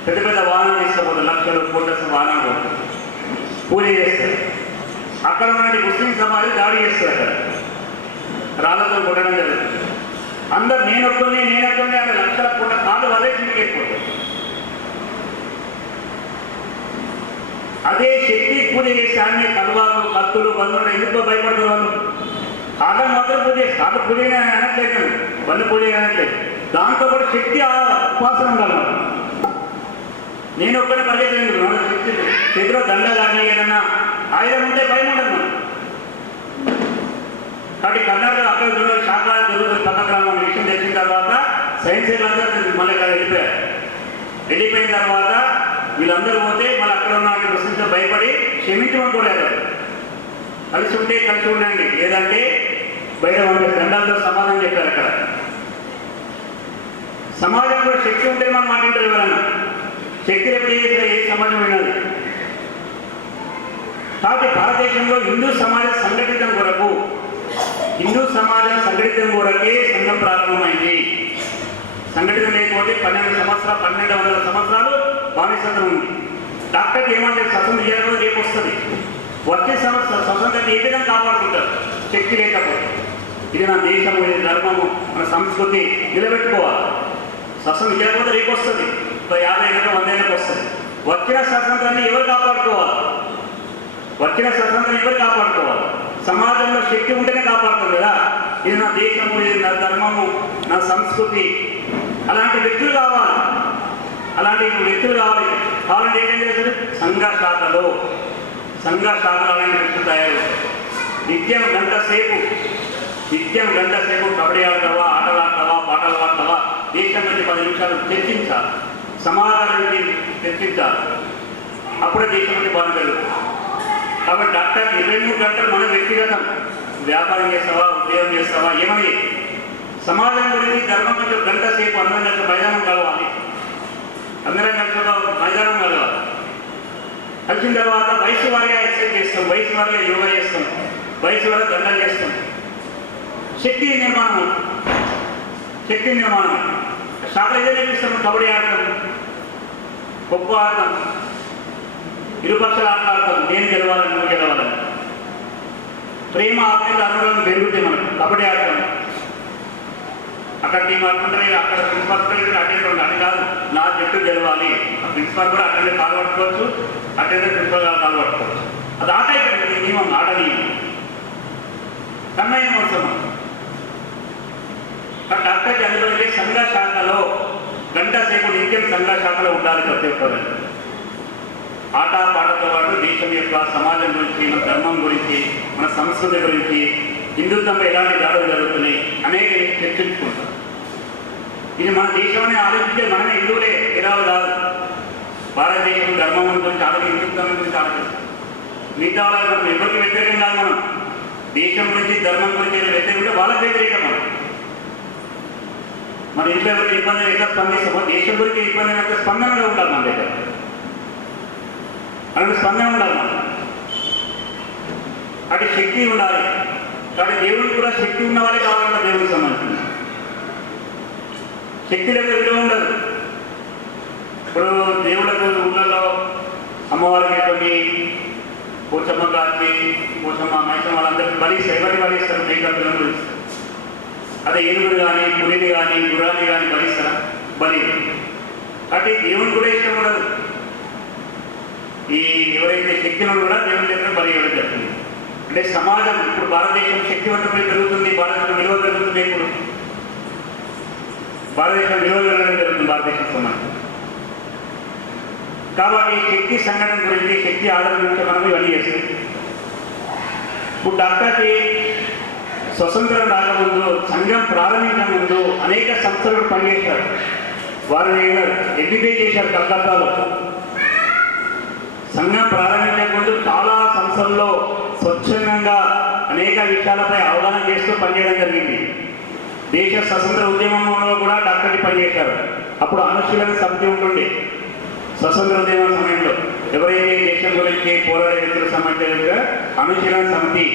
పెద్ద పెద్ద వాహనాలు తీసుకుపోతారు, లక్షలు కోట్ల వాహనాలు పోతారు, పూజ చేస్తారు. అక్కడ ఉన్న ముస్లిం సమాజం దాడి చేస్తారు. అక్కడ రాళ్ళతో కొట్టడం జరుగుతుంది. అందరు నేనొక్కనే అక్కడ లక్షల కోట్ల కాళ్ళు వల్లే చిన్నకెళ్ళిపోతారు. అదే శక్తి పూజ చేసి అన్ని కలువాలు కత్తులు బంధువులు ఎందుకో భయపడతారు వాళ్ళు. కాళ్ళని మాత్రం పూజ చేసి కాళ్ళ పూజ అనట్లేదు, బంధు పూజ అనట్లేదు. దాంతో కూడా శక్తి ఉపాసన ఉండాలి. నేను ఒక్కడే పరిగెత్తలేదు, శక్తి చేతిలో దండ కానీ ఏదన్నా ఆయుధం ఉంటే భయం ఉండదు. కాబట్టి కర్ణాటక అక్కడ శాఖ జరుగుతుంది పక్క గ్రామం విషయం తెచ్చిన తర్వాత సైన్స్ అందరూ మళ్ళీ ఇక్కడ వెళ్ళిపోయిన తర్వాత వీళ్ళందరూ పోతే మళ్ళీ అక్కడ ఉన్న ముస్లింతో భయపడి క్షమించమని కూడా కలిసి ఉంటే కలిసి ఉండండి, లేదంటే బయట వంటి దండాలతో సమాధానం చెప్పారు. అక్కడ సమాజంలో శక్తి ఉంటే మనం మాట్లాడారు. ఎవరన్నా శక్తి ఎప్పుడు ఏ సమాజం వినాలి. కాబట్టి భారతదేశంలో హిందూ సమాజం సంఘటితం కొరకే సంఘం ప్రారంభమైంది. సంఘటితం లేకపోతే 1200 సంవత్సరాలు బానిసత్వం ఉంది. డాక్టర్కి ఏమంటే స్వతంత్రం ఇవ్వడం రేపు వస్తుంది. వచ్చే స్వతంత్రాన్ని ఏ విధంగా కాపాడుకుంటారు శక్తి లేకపోతే. ఇది నా దేశము, ఇది ధర్మము, మన సంస్కృతి నిలబెట్టుకోవాలి. స్వతంత్రం ఇవ్వకపోతే రేపు వస్తుంది, 50 ఏళ్ళకు 100 ఏళ్ళకు వస్తుంది. వచ్చిన స్వతంత్రాన్ని ఎవరు కాపాడుకోవాలి? సమాజంలో శక్తి ఉంటేనే కాపాడుతుంది కదా. ఇది నా దేశము, ఇది నా ధర్మము, నా సంస్కృతి. అలాంటి వ్యక్తులు కావాలి. కావాలంటే ఏం చేస్తారు? సంఘ శాఖలు అలాంటి వ్యక్తులు తయారు. నిత్యం గంట సేపు కబడ్డీ ఆడతావా, ఆటలు ఆడతావా, పాటలు ఆడతావా, దేశం నుంచి 10 నిమిషాలు చర్చించాలి, సమాధానానికి చర్చించాలి. అప్పుడే దేశం నుంచి బాగుంటుంది. కాబట్టి డాక్టర్ 23 గంటలు మన వ్యక్తిగతం వ్యాపారం చేస్తావా, ఉద్యోగం చేస్తావా, ఏమని సమాజం గురించి ధర్మం కొంచెం గంట సేపు అందరం కలిసి మైదానం కలవాలి. కలిసిన తర్వాత వయసు వారిగా ఎక్సర్సైజ్ చేస్తాం, వయసు వారిగా యోగా చేస్తాం, వయసు వారిగా దండం చేస్తాం. శక్తి నిర్మాణం శాఖలు ఏదో నేర్పిస్తాం. కబడ్డీ ఆడతాం, ఖోఖో ఆడతాం, ఇరుపక్షాలు ఆడతాం. నేను గెలవాలని, నువ్వు గెలవాలని. ప్రేమ ఆత్మీయత అనుభవం పెరుగుతాయి. మనం కబడ్డీ ఆడతాం. అక్కడ టీం అనుకుంటే అక్కడ ప్రిన్సిపాల్ అటెండర్ ఉంది, అది కాదు నా జట్టు గెలవాలి. ఆ ప్రిన్సిపాల్ కూడా అటెండర్ కాలు పట్టుకోవచ్చు, అటెండర్ ప్రిన్సిపాల్ గారు కాలు పట్టుకోవచ్చు. అది ఆట అయిపోయింది, నియమం ఆట నియమం కన్నయ్య మోసమా. డాక్టర్కి అందులో సంఘ శాఖలో గంట సేపు నిత్యం సంఘ శాఖలో ఉండాలి ప్రతి ఒక్కరు. ఆట పాటతో పాటు దేశం యొక్క సమాజం గురించి, మన ధర్మం గురించి, మన సంస్కృతి గురించి, హిందుత్వంలో ఎలాంటి దాడులు జరుగుతున్నాయి అనేక చర్చించుకుంటాం. ఇది మన దేశమనే ఆలోచించే మనమే హిందువులే ఎలా కాదు. భారతదేశం ధర్మం గురించి ఆలోచించి, హిందుత్వం గురించి ఆలోచిస్తాం. మిగతా వాళ్ళకి మనం ఎవరికి వ్యతిరేకం కాదు. మనం దేశం గురించి ధర్మం గురించి వ్యతిరేకం ఉంటే వాళ్ళకి వ్యతిరేకం. మన ఇంట్లో ఎవరికి ఇబ్బంది ఎట్లా స్పందిస్తామో దేశం గురించి ఇబ్బంది అంటే స్పందనగా ఉండాలి. మన దగ్గర అలాంటి స్పందన ఉండాలి. మనం అటు శక్తి ఉండాలి. కాబట్టి దేవుడికి కూడా శక్తి ఉన్న వాళ్ళే కావాలంటే దేవుడికి సంబంధించింది. శక్తి లేక విలువ ఉండదు. ఇప్పుడు దేవుళ్ళకు ఊళ్ళలో అమ్మవారికి కొన్ని పోచమ్మ గారికి, పోచమ్మ మైసమ్మ వాళ్ళందరికీ బలిస్తారు. ఎవరిని బలిస్తారు? మేకపిల్లలు బలిస్తారు. అదే ఏనుగురు కానీ, పులిని కానీ, గుర్రాన్ని కానీ బలిస్తారా? బలి. కాబట్టి దేవుని కూడా ఇష్టం ఉండదు. ఈ ఎవరైతే శక్తి కూడా దేవుని దగ్గర బలి ఇవ్వడం జరుగుతుంది. అంటే సమాజం ఇప్పుడు భారతదేశం శక్తివంతమై పెరుగుతుంది, భారతదేశం విలువ పెరుగుతుంది. ఇప్పుడు భారతదేశం విలువ పెరగడం జరుగుతుంది భారతదేశం సమాజం. కాబట్టి శక్తి సంఘటన గురించి, శక్తి ఆదరణ గురించి మనం ఇవన్నీ చేస్తాం. ఇప్పుడు డాక్టర్కి స్వతంత్రం రాకముందు, సంఘం ప్రారంభించే ముందు అనేక సంస్థలు పనిచేశారు. వారు ఎంబీబీ చేశారు కలకత్తాలో. సంఘం ప్రారంభించే ముందు చాలా సంస్థల్లో స్వచ్ఛందంగా అనేక విషయాలపై అవగాహన చేస్తూ పనిచేయడం జరిగింది. దేశ స్వతంత్ర ఉద్యమంలో కూడా డాక్టర్ని పనిచేశారు. అప్పుడు అనుశీలన సమితి ఉంటుండే. స్వతంత్ర ఉద్యమం సమయంలో ఎవరైతే దేశం గురించి పోరాడే వ్యక్తుల సంబంధించిన అనుశీలన సమితి,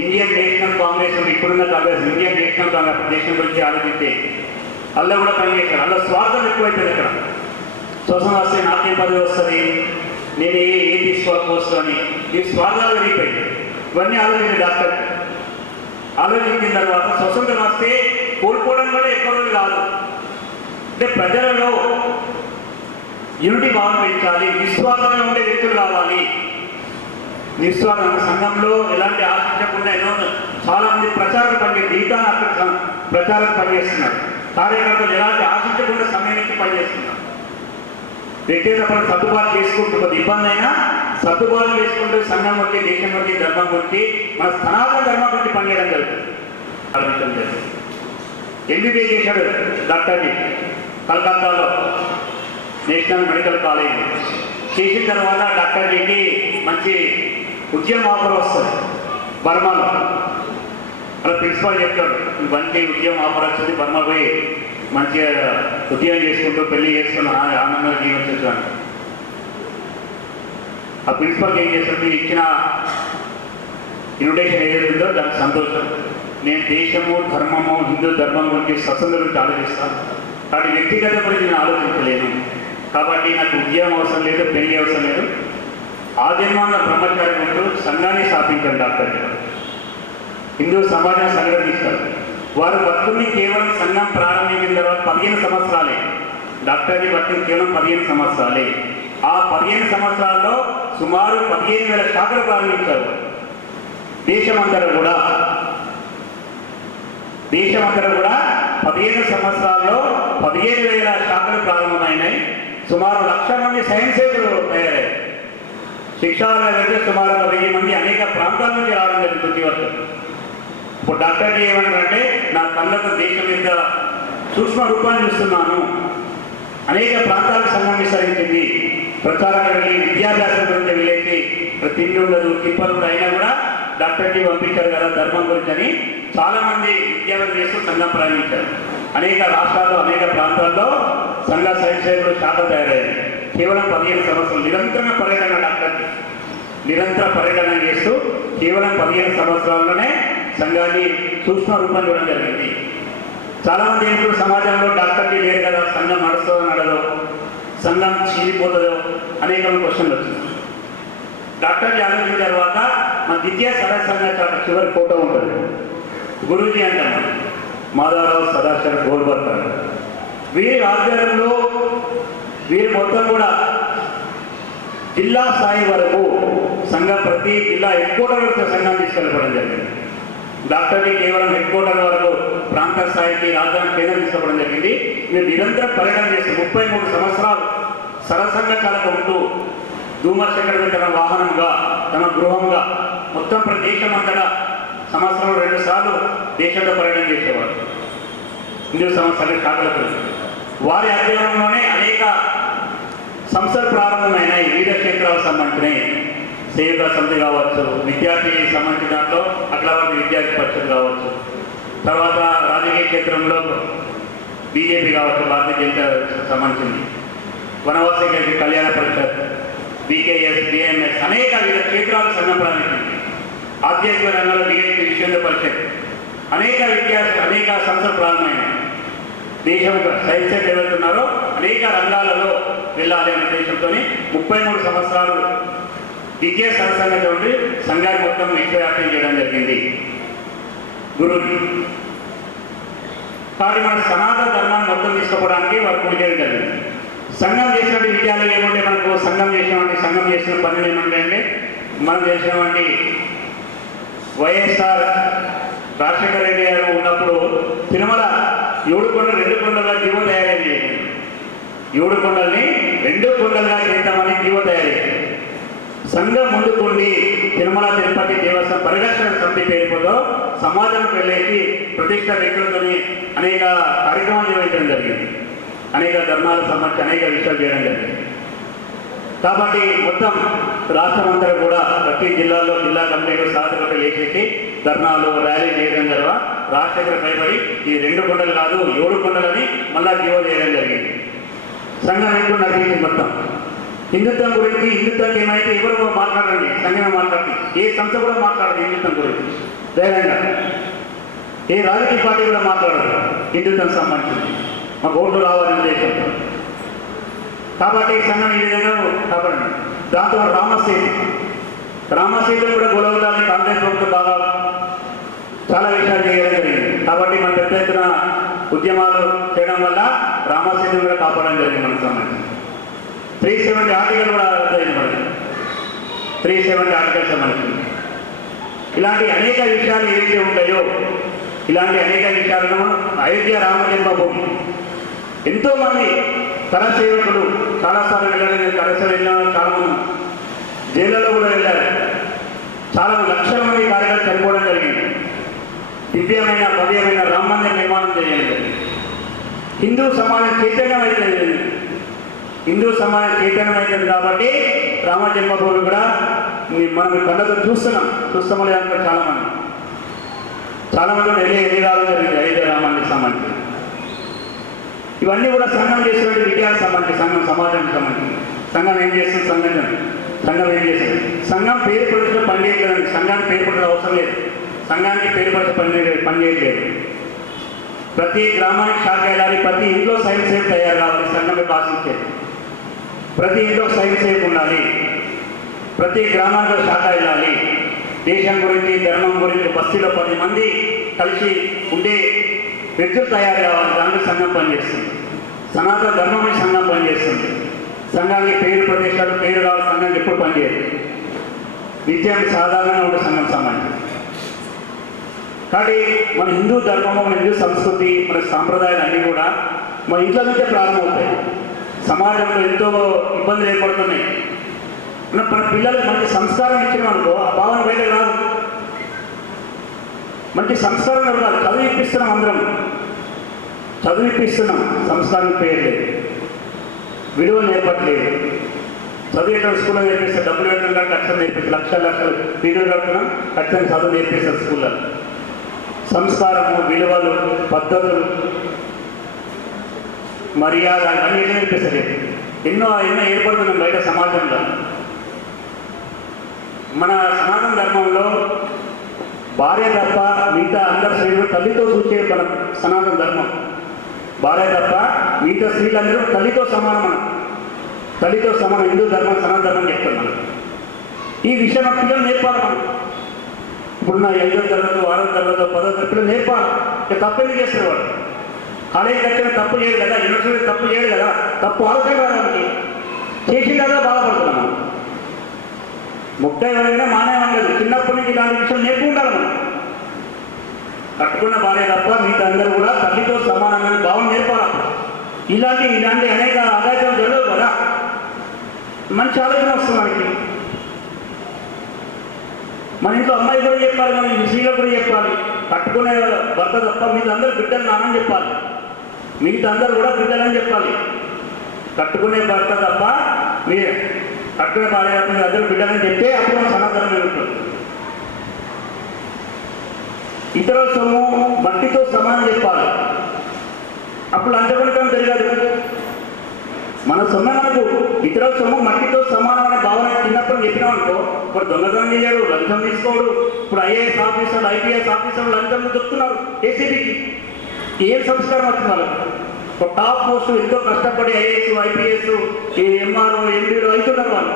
ఇండియన్ నేషనల్ కాంగ్రెస్, ఇప్పుడున్న కాంగ్రెస్, ఇండియన్ నేషనల్ కాంగ్రెస్ దేశం గురించి ఆలోచిస్తే అలా కూడా పనిచేశారు. అలా స్వార్థం ఎక్కువైపోయింది. అక్కడ స్వతంత్రం వస్తే నాకేం పదవి వస్తుంది, నేను ఏ తీసుకోవాల్సి వస్తుంది, ఈ స్వార్థాలు పెరిగిపోయింది. ఇవన్నీ ఆలోచించి డాక్టర్ ఆలోచించిన తర్వాత స్వతంత్రం వస్తే కోల్పోవడం కూడా ఎక్కువ రోజులు కాదు. అంటే ప్రజలలో యూనిటీ భావన పెంచాలి, నిస్వార్థంగా ఉండే వ్యక్తులు కావాలి. నిస్వార్థం సంఘంలో ఎలాంటి ఆశించకుండా ఎన్నో చాలా మంది ప్రచారాలు పనిచేసి జీవితాన్ని అక్కడ ప్రచారం పనిచేస్తున్నారు. కార్యకర్తలు ఎలాంటి ఆశించకుండా సమయం నుంచి పనిచేస్తున్నారు. వ్యక్తిగత సర్దుబాటు చేసుకుంటూ కొద్ది ఇబ్బంది అయినా సర్దుబాటు చేసుకుంటూ సంఘం గురించి, దేశం గురించి, ధర్మం గురించి, మన సనాతన ధర్మం గురించి పనిచేయడం జరుగుతుంది. ఎంబీబీ చేశాడు డాక్టర్ని కలకత్తాలో నేషనల్ మెడికల్ కాలేజ్. చేసిన తర్వాత డాక్టర్కి మంచి ఉద్యమ ఆఫర్ వస్తుంది బర్మాలో. అలా ప్రిన్సిపాల్ చెప్తాడు, మంచి ఉద్యమ ఆఫర్ వచ్చింది, బర్మా పోయి మంచిగా ఉద్యోగం చేసుకుంటూ పెళ్లి చేసుకుని ఆనందంగా జీవించాను. ఆ ప్రిన్సిపల్ ఏం చేస్తాడు, ఇచ్చిన ఇన్విటేషన్ ఏదైతే ఉందో దానికి సంతోషం. నేను దేశము, ధర్మము, హిందూ ధర్మం గురించి, స్వతంత్రం గురించి ఆలోచిస్తాను. కానీ వ్యక్తిగత గురించి నేను ఆలోచించలేను. కాబట్టి నాకు ఉద్యోగం అవసరం లేదు, పెళ్లి అవసరం లేదు. ఆ జన్మాన బ్రహ్మచారి ఉంటూ సంఘాన్ని స్థాపించారు డాక్టర్. హిందూ సమాజాన్ని సంగ్రహిస్తారు. వారు బతుకుని కేవలం సంఘం ప్రారంభించిన తర్వాత 15 సంవత్సరాలే. డాక్టర్ని బతుకుని కేవలం 15 సంవత్సరాలే. ఆ 15 సంవత్సరాల్లో సుమారు 15,000 శాఖలు ప్రారంభించారు. దేశమంతటా కూడా 15 సంవత్సరాల్లో 15,000 శాఖలు ప్రారంభమైనాయి. సుమారు 1,00,000 మంది సైన్సేకులు తయారయ్యారు. శిక్షాలను వెళ్తే సుమారు 1000 మంది అనేక ప్రాంతాల నుంచి రావడం జరుగుతుంది వరకు. ఇప్పుడు డాక్టర్కి ఏమంటారంటే, నా కళ్ళకు దేశం యొక్క సూక్ష్మ రూపాన్ని చూస్తున్నాను. అనేక ప్రాంతాలకు సంఘం విస్తరించింది. ప్రచారం వెళ్ళి విద్యాభ్యాసం గురించి వెళ్ళేసి తిండి ఉండదు, తిప్పలు అయినా కూడా డాక్టర్కి పంపించారు కదా ధర్మం గురించి అని చాలామంది విద్యాభ్యాసం చేస్తూ సంఘం ప్రారంభించారు. అనేక రాష్ట్రాల్లో, అనేక ప్రాంతాల్లో సంఘ సైన్సేకులు శాఖ తయారయ్యాయి. కేవలం 15 సంవత్సరాలు నిరంతర పర్యటన డాక్టర్కి నిరంతర పర్యటన చేస్తూ కేవలం 15 సంవత్సరాల్లోనే సంఘాన్ని సూక్ష్మ రూపాన్ని ఇవ్వడం జరిగింది. చాలామంది ఇప్పుడు సమాజంలో డాక్టర్కి లేరు కదా, సంఘం నడుస్తుందో నడదో, సంఘం చీలిపోతుందో అనేక క్వశ్చన్లు వచ్చింది. డాక్టర్కి ఆలోచించిన తర్వాత మన విద్యా సరస్సంగా చివరి ఫోటో ఉంటుంది. గురూజీ అంటాం. మాధవరావు సదాశివ గోల్వర్కర్. వీరి ఆధ్వర్యంలో వీరి మొత్తం కూడా జిల్లా స్థాయి వరకు సంఘం ప్రతి జిల్లా హెడ్ క్వార్టర్ వరకు సంఘం తీసుకెళ్ళిపోవడం జరిగింది. డాక్టర్ని కేవలం హెడ్ క్వార్టర్ వరకు ప్రాంత స్థాయికి రాజధాని కేంద్రం తీసుకోవడం జరిగింది. మీరు నిరంతరం పర్యటన చేసి 33 సంవత్సరాలు సరసంగ చాలక ఉంటూ ధూమశేఖర్ తన వాహనంగా తన గృహంగా మొత్తం దేశం అంతటా సంవత్సరంలో 2 సార్లు దేశంలో పర్యటన చేసేవారు. హిందూ సంస్థల శాఖలకు వారి ఆధ్వర్యంలోనే అనేక సంస్థలు ప్రారంభమైనాయి. వివిధ క్షేత్రాలకు సంబంధించినవి సేవికా సమితి కావచ్చు, విద్యార్థికి సంబంధించిన దాంట్లో అఖిలవాది విద్యార్థి పరిషత్ కావచ్చు, తర్వాత రాజకీయ క్షేత్రంలో బీజేపీ కావచ్చు, భారతీయ జనతా సంబంధించింది, వనవాసి కళ్యాణ పరిషత్, బీకేఎస్, బిఎంఎస్ అనేక వివిధ క్షేత్రాలకు సంఘం ప్రారంభించింది. ఆధ్యాత్మిక రంగంలో బీఎస్పీ విశ్వ పరిషత్ అనేక సంస్థలు ప్రారంభమైనాయి. దేశం సైన్స్ ఎవరుతున్నారో అనేక రంగాలలో వెళ్ళాలి అనే ఉద్దేశంతో 33 సంవత్సరాలు విద్యా సరసంగా ఉండి సంఘాన్ని మొత్తం విశ్వవ్యాప్తం చేయడం జరిగింది. గురువుని కాబట్టి మన సనాతన ధర్మాన్ని మొత్తం తీసుకోవడానికి వారు కృషి చేయడం జరిగింది. సంఘం చేసినటువంటి విజయాలు ఏముంటే మనకు సంఘం చేసిన పనులు ఏమంటే అంటే మనం చేసినటువంటి వైఎస్ఆర్ రాజశేఖర రెడ్డి గారు ఉన్నప్పుడు తిరుమల 7 కొండలు 2 కొండలుగా జీవో తయారు చేయండి, 7 కొండల్ని 2 కొండలుగా చేద్దామని జీవో తయారు చేయండి. సంఘం ముందుకుండి తిరుమల తిరుపతి దేవస్థానం పరిరక్షణ సమితి పేరుతో సమాజంకి వెళ్ళేసి ప్రతిష్ట వ్యక్తులతో అనేక కార్యక్రమాలు నిర్వహించడం జరిగింది. అనేక ధర్మాలకు సంబంధించి అనేక విషయాలు చేయడం జరిగింది. కాబట్టి మొత్తం రాష్ట్రం అంతా కూడా ప్రతి జిల్లాలో జిల్లా కమిటీలు సాధకులు లేచేసి ధర్నాలు ర్యాలీ చేయడం ద్వారా రాజశేఖర భయపడి ఈ 2 కొండలు కాదు 7 కొండలని మళ్ళా జీవో చేయడం జరిగింది. సంఘం ఎక్కువ నడిపించింది. మొత్తం హిందుత్వం గురించి హిందుత్వానికి ఏమైతే ఎవరు మాట్లాడండి, సంఘం మాట్లాడండి, ఏ సంస్థ కూడా మాట్లాడదు హిందుత్వం గురించి ధైర్యంగా, ఏ రాజకీయ పార్టీ కూడా మాట్లాడదు హిందుత్వం సంబంధించింది మాకు ఓట్లు రావాలనే ఉద్దేశంతో. కాబట్టి సంఘం ఈ విధంగా కాపాడండి. దాంతో రామసేతు కూడా గొడవలని కాంగ్రెస్ ప్రభుత్వం బాగా చాలా విషయాలు చేయడం జరిగింది. కాబట్టి మన పెద్ద ఎత్తున ఉద్యమాలు చేయడం వల్ల రామసేతు కూడా కాపాడడం జరిగింది. మనకు సంబంధించి 370 ఆర్టికల్ కూడా రద్దయింది. మనకి 370 ఆర్టికల్ సంబంధించింది. ఇలాంటి అనేక విషయాలు ఏవైతే ఉంటాయో ఇలాంటి అనేక విషయాలను అయోధ్య రామ జన్మభూమి ఎంతోమంది కరసేవకులు చాలాసార్లు వెళ్ళారు. కరసేవ వెళ్ళిన చాలామంది జైళ్ళలో కూడా వెళ్ళారు. చాలా లక్షల మంది కార్యకర్తలు చనిపోవడం జరిగింది. దివ్యమైన భవ్యమైన రామ మందిర నిర్మాణం చేయాలి. హిందూ సమాజం చైతన్యం అవుతుంది కాబట్టి రామ జన్మభూమి కూడా మనం కళ్ళతో చూస్తాం లేదంటే చాలా మంది వెళ్ళి రావడం జరిగింది అయోధ్య రామానికి సంబంధించి. ఇవన్నీ కూడా సంఘం చేసినటువంటి విజయాలకు సంబంధించి సమాజానికి సంబంధించి సంఘం ఏం చేస్తుంది, సంఘం పేరు పడిన పని చేయట్లేదండి. సంఘానికి పేరు పడిన అవసరం లేదు. సంఘానికి పేరు పడిన పని చేయట్లేదు. ప్రతి గ్రామానికి శాఖ వెళ్ళాలి, ప్రతి ఇంట్లో సైన్స్ సేఫ్ తయారు కావాలి. సంఘం ఆశించేది ప్రతి ఇంట్లో సైన్స్ సేఫ్ ఉండాలి, ప్రతి గ్రామానికి శాఖ వెళ్ళాలి. దేశం గురించి ధర్మం గురించి బస్తీలో 10 మంది కలిసి ఉండే వ్యక్తులు తయారు కావాలి. దాంట్లో సంఘం పనిచేస్తుంది. సనాతన ధర్మమే సంఘం పనిచేస్తుంది. సంఘానికి పేరు ప్రదేశాలు పేరు కావాలి. సంఘానికి ఎప్పుడు పనిచేయదు. నిత్యం సాధారణంగా ఉండే సంఘం సంబంధించి. కాబట్టి మన హిందూ ధర్మము, మన హిందూ సంస్కృతి, మన సాంప్రదాయాలు అన్నీ కూడా మన ఇంట్లో నుంచే ప్రారంభమవుతాయి. సమాజంలో ఎంతో ఇబ్బందులు ఏర్పడుతున్నాయి. మన పిల్లలకు మంచి సంస్కారం ఇచ్చినాం అనుకో ఆ భావన బయట రాదు. మంచి సంస్కారం కాదు, చదివిపిస్తున్నాం. అందరం చదివిపిస్తున్నాం. సంస్కారం పేరు లేదు, విలువలు నేర్పట్లేదు. చదివేటప్పుడు స్కూల్లో నేర్పిస్తే డబ్బులు పెట్టడం ఖచ్చితంగా నేర్పిస్తారు. లక్షలు ఫీజులు కడుతున్నాం, ఖచ్చితంగా చదువు నేర్పిస్తారు స్కూల్లో. సంస్కారము, విలువలు, పద్ధతులు, మర్యాద అన్నీ నేర్పిస్తారు. ఎన్నో ఏర్పడుతున్నాం బయట సమాజంలో. మన సనాతన ధర్మంలో భార్య తప్ప మిగతా అందరు స్త్రీలు తల్లితో చూసే మన సనాతన ధర్మం. భార్య తప్ప మిగతా స్త్రీలందరూ తల్లితో సమానం. తల్లితో సమానం హిందూ ధర్మం, సనాతన ధర్మం చెప్తున్నాను. ఈ విషయం పిల్లలు నేర్పాలి. మనం ఇప్పుడున్న 5వ తరగతి 6వ తరగతి 10వ తరగతి పిల్లలు నేర్పాలి. ఇక తప్పు ఎందుకు చేస్తారు వాడు? కాలేజీ కట్టిన తప్పు చేయడు కదా, యూనివర్సిటీ తప్పు చేయడు కదా, తప్పు ఆలోచన రావడానికి చేసిన కదా బాధపడుతున్నాము. ముక్త ఎవరైనా మానే ఉండదు. చిన్నప్పటి నుంచి ఇలాంటి విషయం నేర్పుకుంటారు. మనం కట్టుకున్న భార్య తప్ప మీతో అందరూ కూడా తల్లితో సమానమైన భావన నేర్పాలి. ఇలాంటి అనేక ఆదాయాలు జరగవు కదా. మంచి ఆలోచన వస్తుంది మనకి. మన ఇంట్లో అమ్మాయి కూడా చెప్పాలి, మన స్త్రీలకు కూడా చెప్పాలి. కట్టుకునే భర్త తప్ప మీతో అందరూ బిడ్డలు నానని చెప్పాలి. మిగతా అందరూ కూడా బిడ్డలని చెప్పాలి. కట్టుకునే భర్త తప్ప మీరు కట్టుకునే భార్య తప్ప మీరు అందరూ బిడ్డలని చెప్తే అప్పుడు సనాతనమే ఉంటుంది. ఇతర సొమ్ము మట్టితో సమానం చెప్పాలి. అప్పుడు అంతపడటం జరగదు. మన సొమ్ము మనకు ఇతర సొమ్ము మట్టితో సమానమైన భావన చిన్నప్పుడు చెప్పినాం అనుకో, ఇప్పుడు దొంగతనం చేయడు, లంచం తీసుకోడు. ఇప్పుడు ఐఏఎస్ ఆఫీసర్లు, ఐపీఎస్ ఆఫీసర్లు లంచం దొరుకుతున్నారు. ఏసీబీకి ఏం సంస్కారం వచ్చింది వాళ్ళకి? ఒక టాప్ పోస్ట్ ఎంతో కష్టపడి ఐఏఎస్, ఐపీఎస్, ఎంఆర్ఓ, ఎంపీలు అవుతున్నారు. వాళ్ళు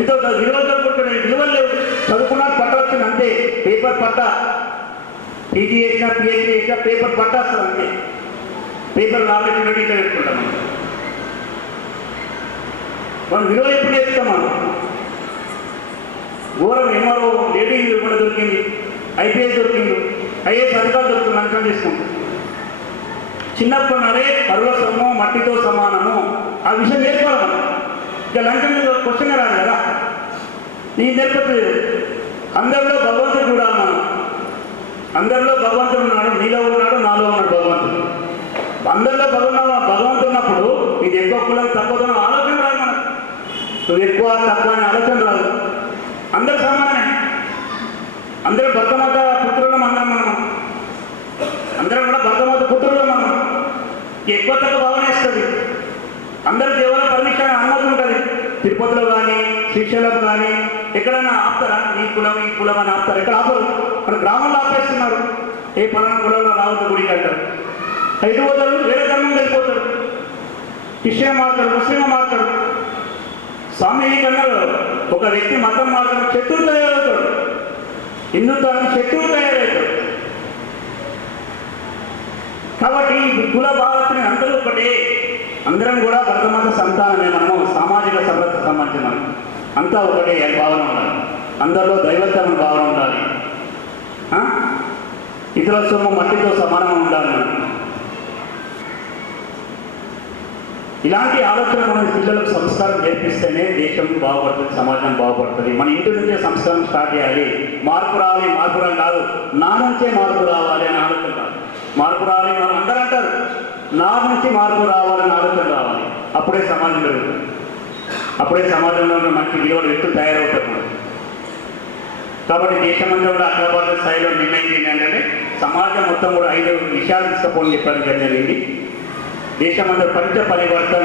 ఎంతో విలువలు దొరుకుతున్నాయి. విలువలు లేవు. చదువుకున్నారు, పట్ట వచ్చింది అంతే. పేపర్ పట్ట, పీజీ చేసినా పిహెచ్డీ చేసినా పేపర్ పట్ట వస్తుంది అంతే. పేపర్ నాలెడ్జ్ పెట్టి ఇట్లా పెట్టుకుంటాం. మనం విలువ ఎప్పుడు చేస్తాం? మనం ఘోరం. ఎంఆర్ఓ లేడీ కూడా దొరికింది, ఐపీఎస్ దొరికింది, ఐఏఎస్ అధికారులు దొరుకుతుంది. లంచం తీసుకుంటాం. చిన్నప్పటి నాడే పరుల సొమ్ము మట్టితో సమానము ఆ విషయం నేర్పాలి మనం. ఇక లంచం క్వశ్చన్ రాదు కదా. నీ నేర్పలేదు. అందరిలో భగవంతుడు చూడాలి మనం. అందరిలో భగవంతుడు ఉన్నాడు. నీలో ఉన్నాడు, నాలో ఉన్నాడు భగవంతుడు. అందరిలో భగవంతుడు ఉన్నప్పుడు ఇది ఎక్కువ కులం తక్కువ ఆలోచన రాదు మనకు. నువ్వు ఎక్కువ తక్కువ అనే ఆలోచన రాదు. అందరూ సమానమే. అందరూ భర్తమాత పుత్రులం. అందరం కూడా భర్తమాత పుత్రులం. మనం ఎక్కువ తక్కువ భావన వేస్తుంది. అందరూ దేవుల పర్మిషన్ అనుమతి ఉంటుంది. తిరుపతిలో కానీ శ్రీశైలం కానీ ఎక్కడైనా ఆపుతారా? ఈ కులం ఈ కులం అని ఆపుతారు? ఎక్కడ ఆపరు. మన గ్రామంలో ఆపేస్తున్నారు. ఏ పలానా కులంలో రావద్దు గుడికి అంటారు. ఎటు పోతారు? వేరే ధర్మం వెళ్ళిపోతారు. క్రిస్టియన్ మారుతాడు, ముస్లిం మారుతాడు. స్వామి కన్నారు ఒక వ్యక్తి మతం మారుతాడు, శత్రువు తయారవుతాడు. హిందుత్వానికి శత్రువు తయారవుతాడు. కాబట్టి కుల భావത്തിന് అందరూ ఒకటే. అందరం కూడా భర్తమాత సంతానమే. మనము సామాజిక సభ్యత సంబంధించిన అంతా ఒకటే భావన ఉండాలి. అందరిలో దైవత్వం భావన ఉండాలి. ఇతర సొమ్ము మట్టితో సమానంగా ఉండాలి. ఇలాంటి ఆలోచన మన పిల్లలకు సంస్కారం నేర్పిస్తేనే దేశం బాగుపడుతుంది, సమాజం బాగుపడుతుంది. మన ఇంటి నుంచే సంస్కారం స్టార్ట్ చేయాలి. మార్పు రావాలి, మార్పు రాని కాదు, నా నుంచే మార్పు రావాలి అని ఆలోచన కాదు. మార్పు రావాలి మనం అందరూ అంటారు, నా నుంచి మార్పు రావాలని ఆలోచన రావాలి. అప్పుడే సమాజం పెరుగుతుంది. అప్పుడే సమాజంలో మంచి విలువలు వ్యక్తులు తయారవుతారు. కాబట్టి దేశమంతా కూడా అగ్రభారత స్థాయిలో నిర్ణయించింది ఏంటంటే సమాజం మొత్తం కూడా 5 విషయాలు తీసుకుపోని చెప్పడం జరిగింది. దేశమంతా పంచ పరివర్తన.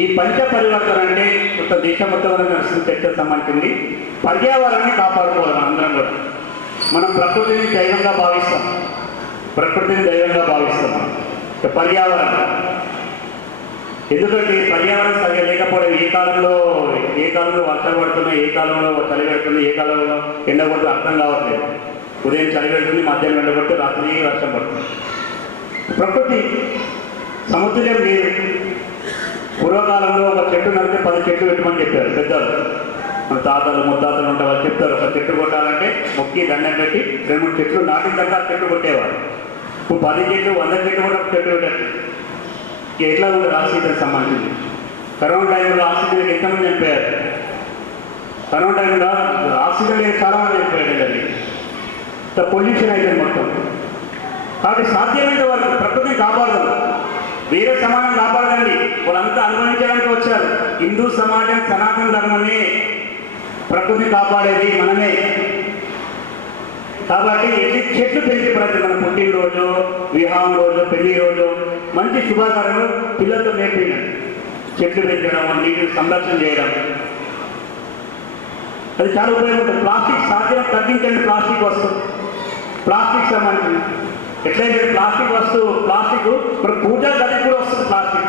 ఈ పంచ పరివర్తన అంటే కొత్త దేశం మొత్తం నడుస్తున్న చర్చకు సంబంధించింది. పర్యావరణాన్ని కాపాడుకోవాలి. మనందరం కూడా మనం ప్రకృతిని దైవంగా భావిస్తాం. పర్యావరణం ఎందుకంటే పర్యావరణం సరిగా లేకపోవడం ఏ కాలంలో వర్షాలు పడుతున్నాయి, ఏ కాలంలో చలి పెడుతుంది, ఏ కాలంలో ఎండ కొడుతుంది అర్థం కావట్లేదు. ఉదయం చలి పెడుతుంది, మధ్యాహ్నం ఎండ కొడుతుంది, రాత్రి వర్షం పడుతుంది. ప్రకృతి సముద్రం లేదు. పూర్వకాలంలో ఒక చెట్టు నడితే 10 చెట్లు పెట్టమని చెప్పారు పెద్దలు. మన తాతలు ముత్తాతలు ఉంటే వాళ్ళు చెప్తారు, ఒక చెట్టు కొట్టాలంటే మొక్కి దండం పెట్టి 2-3 చెట్లు నాటిన తర్వాత చెట్టు కొట్టేవారు. ఇప్పుడు 10 చెట్లు 100 చెట్లు కూడా చెట్టు పెట్టారు. ఎట్లా ఉంది ఆక్సిజన్ సంబంధించింది. కరోనా టైంలో ఆక్సిజన్ ఎంతమంది చనిపోయారు? కరోనా టైంలో ఆక్సిజన్ చాలామంది చనిపోయారు. పొల్యూషన్ అయితే మొత్తం. కాబట్టి సాధ్యమైన వరకు ప్రకృతిని కాపాడదు. వేరే సమాజం కాపాడదండి. వాళ్ళంతా అనుభవించడానికి వచ్చారు. హిందూ సమాజం సనాతన ధర్మమే ప్రకృతిని కాపాడేది మనమే. కాబట్టి చెట్లు పెంచి ప్రతి మన పుట్టినరోజు, వివాహం రోజు, పెళ్లి రోజు మంచి శుభాకార్యాలు పిల్లలతో నేర్పించండి. చెట్లు పెంచడం, నీరు సంరక్షణ చేయడం అది చాలా ఉపయోగపడుతుంది. ప్లాస్టిక్ సాధ్యం తగ్గించండి. ప్లాస్టిక్ సంబంధించింది ఎట్లయితే ప్లాస్టిక్ ఇప్పుడు పూజా గది కూడా వస్తుంది. ప్లాస్టిక్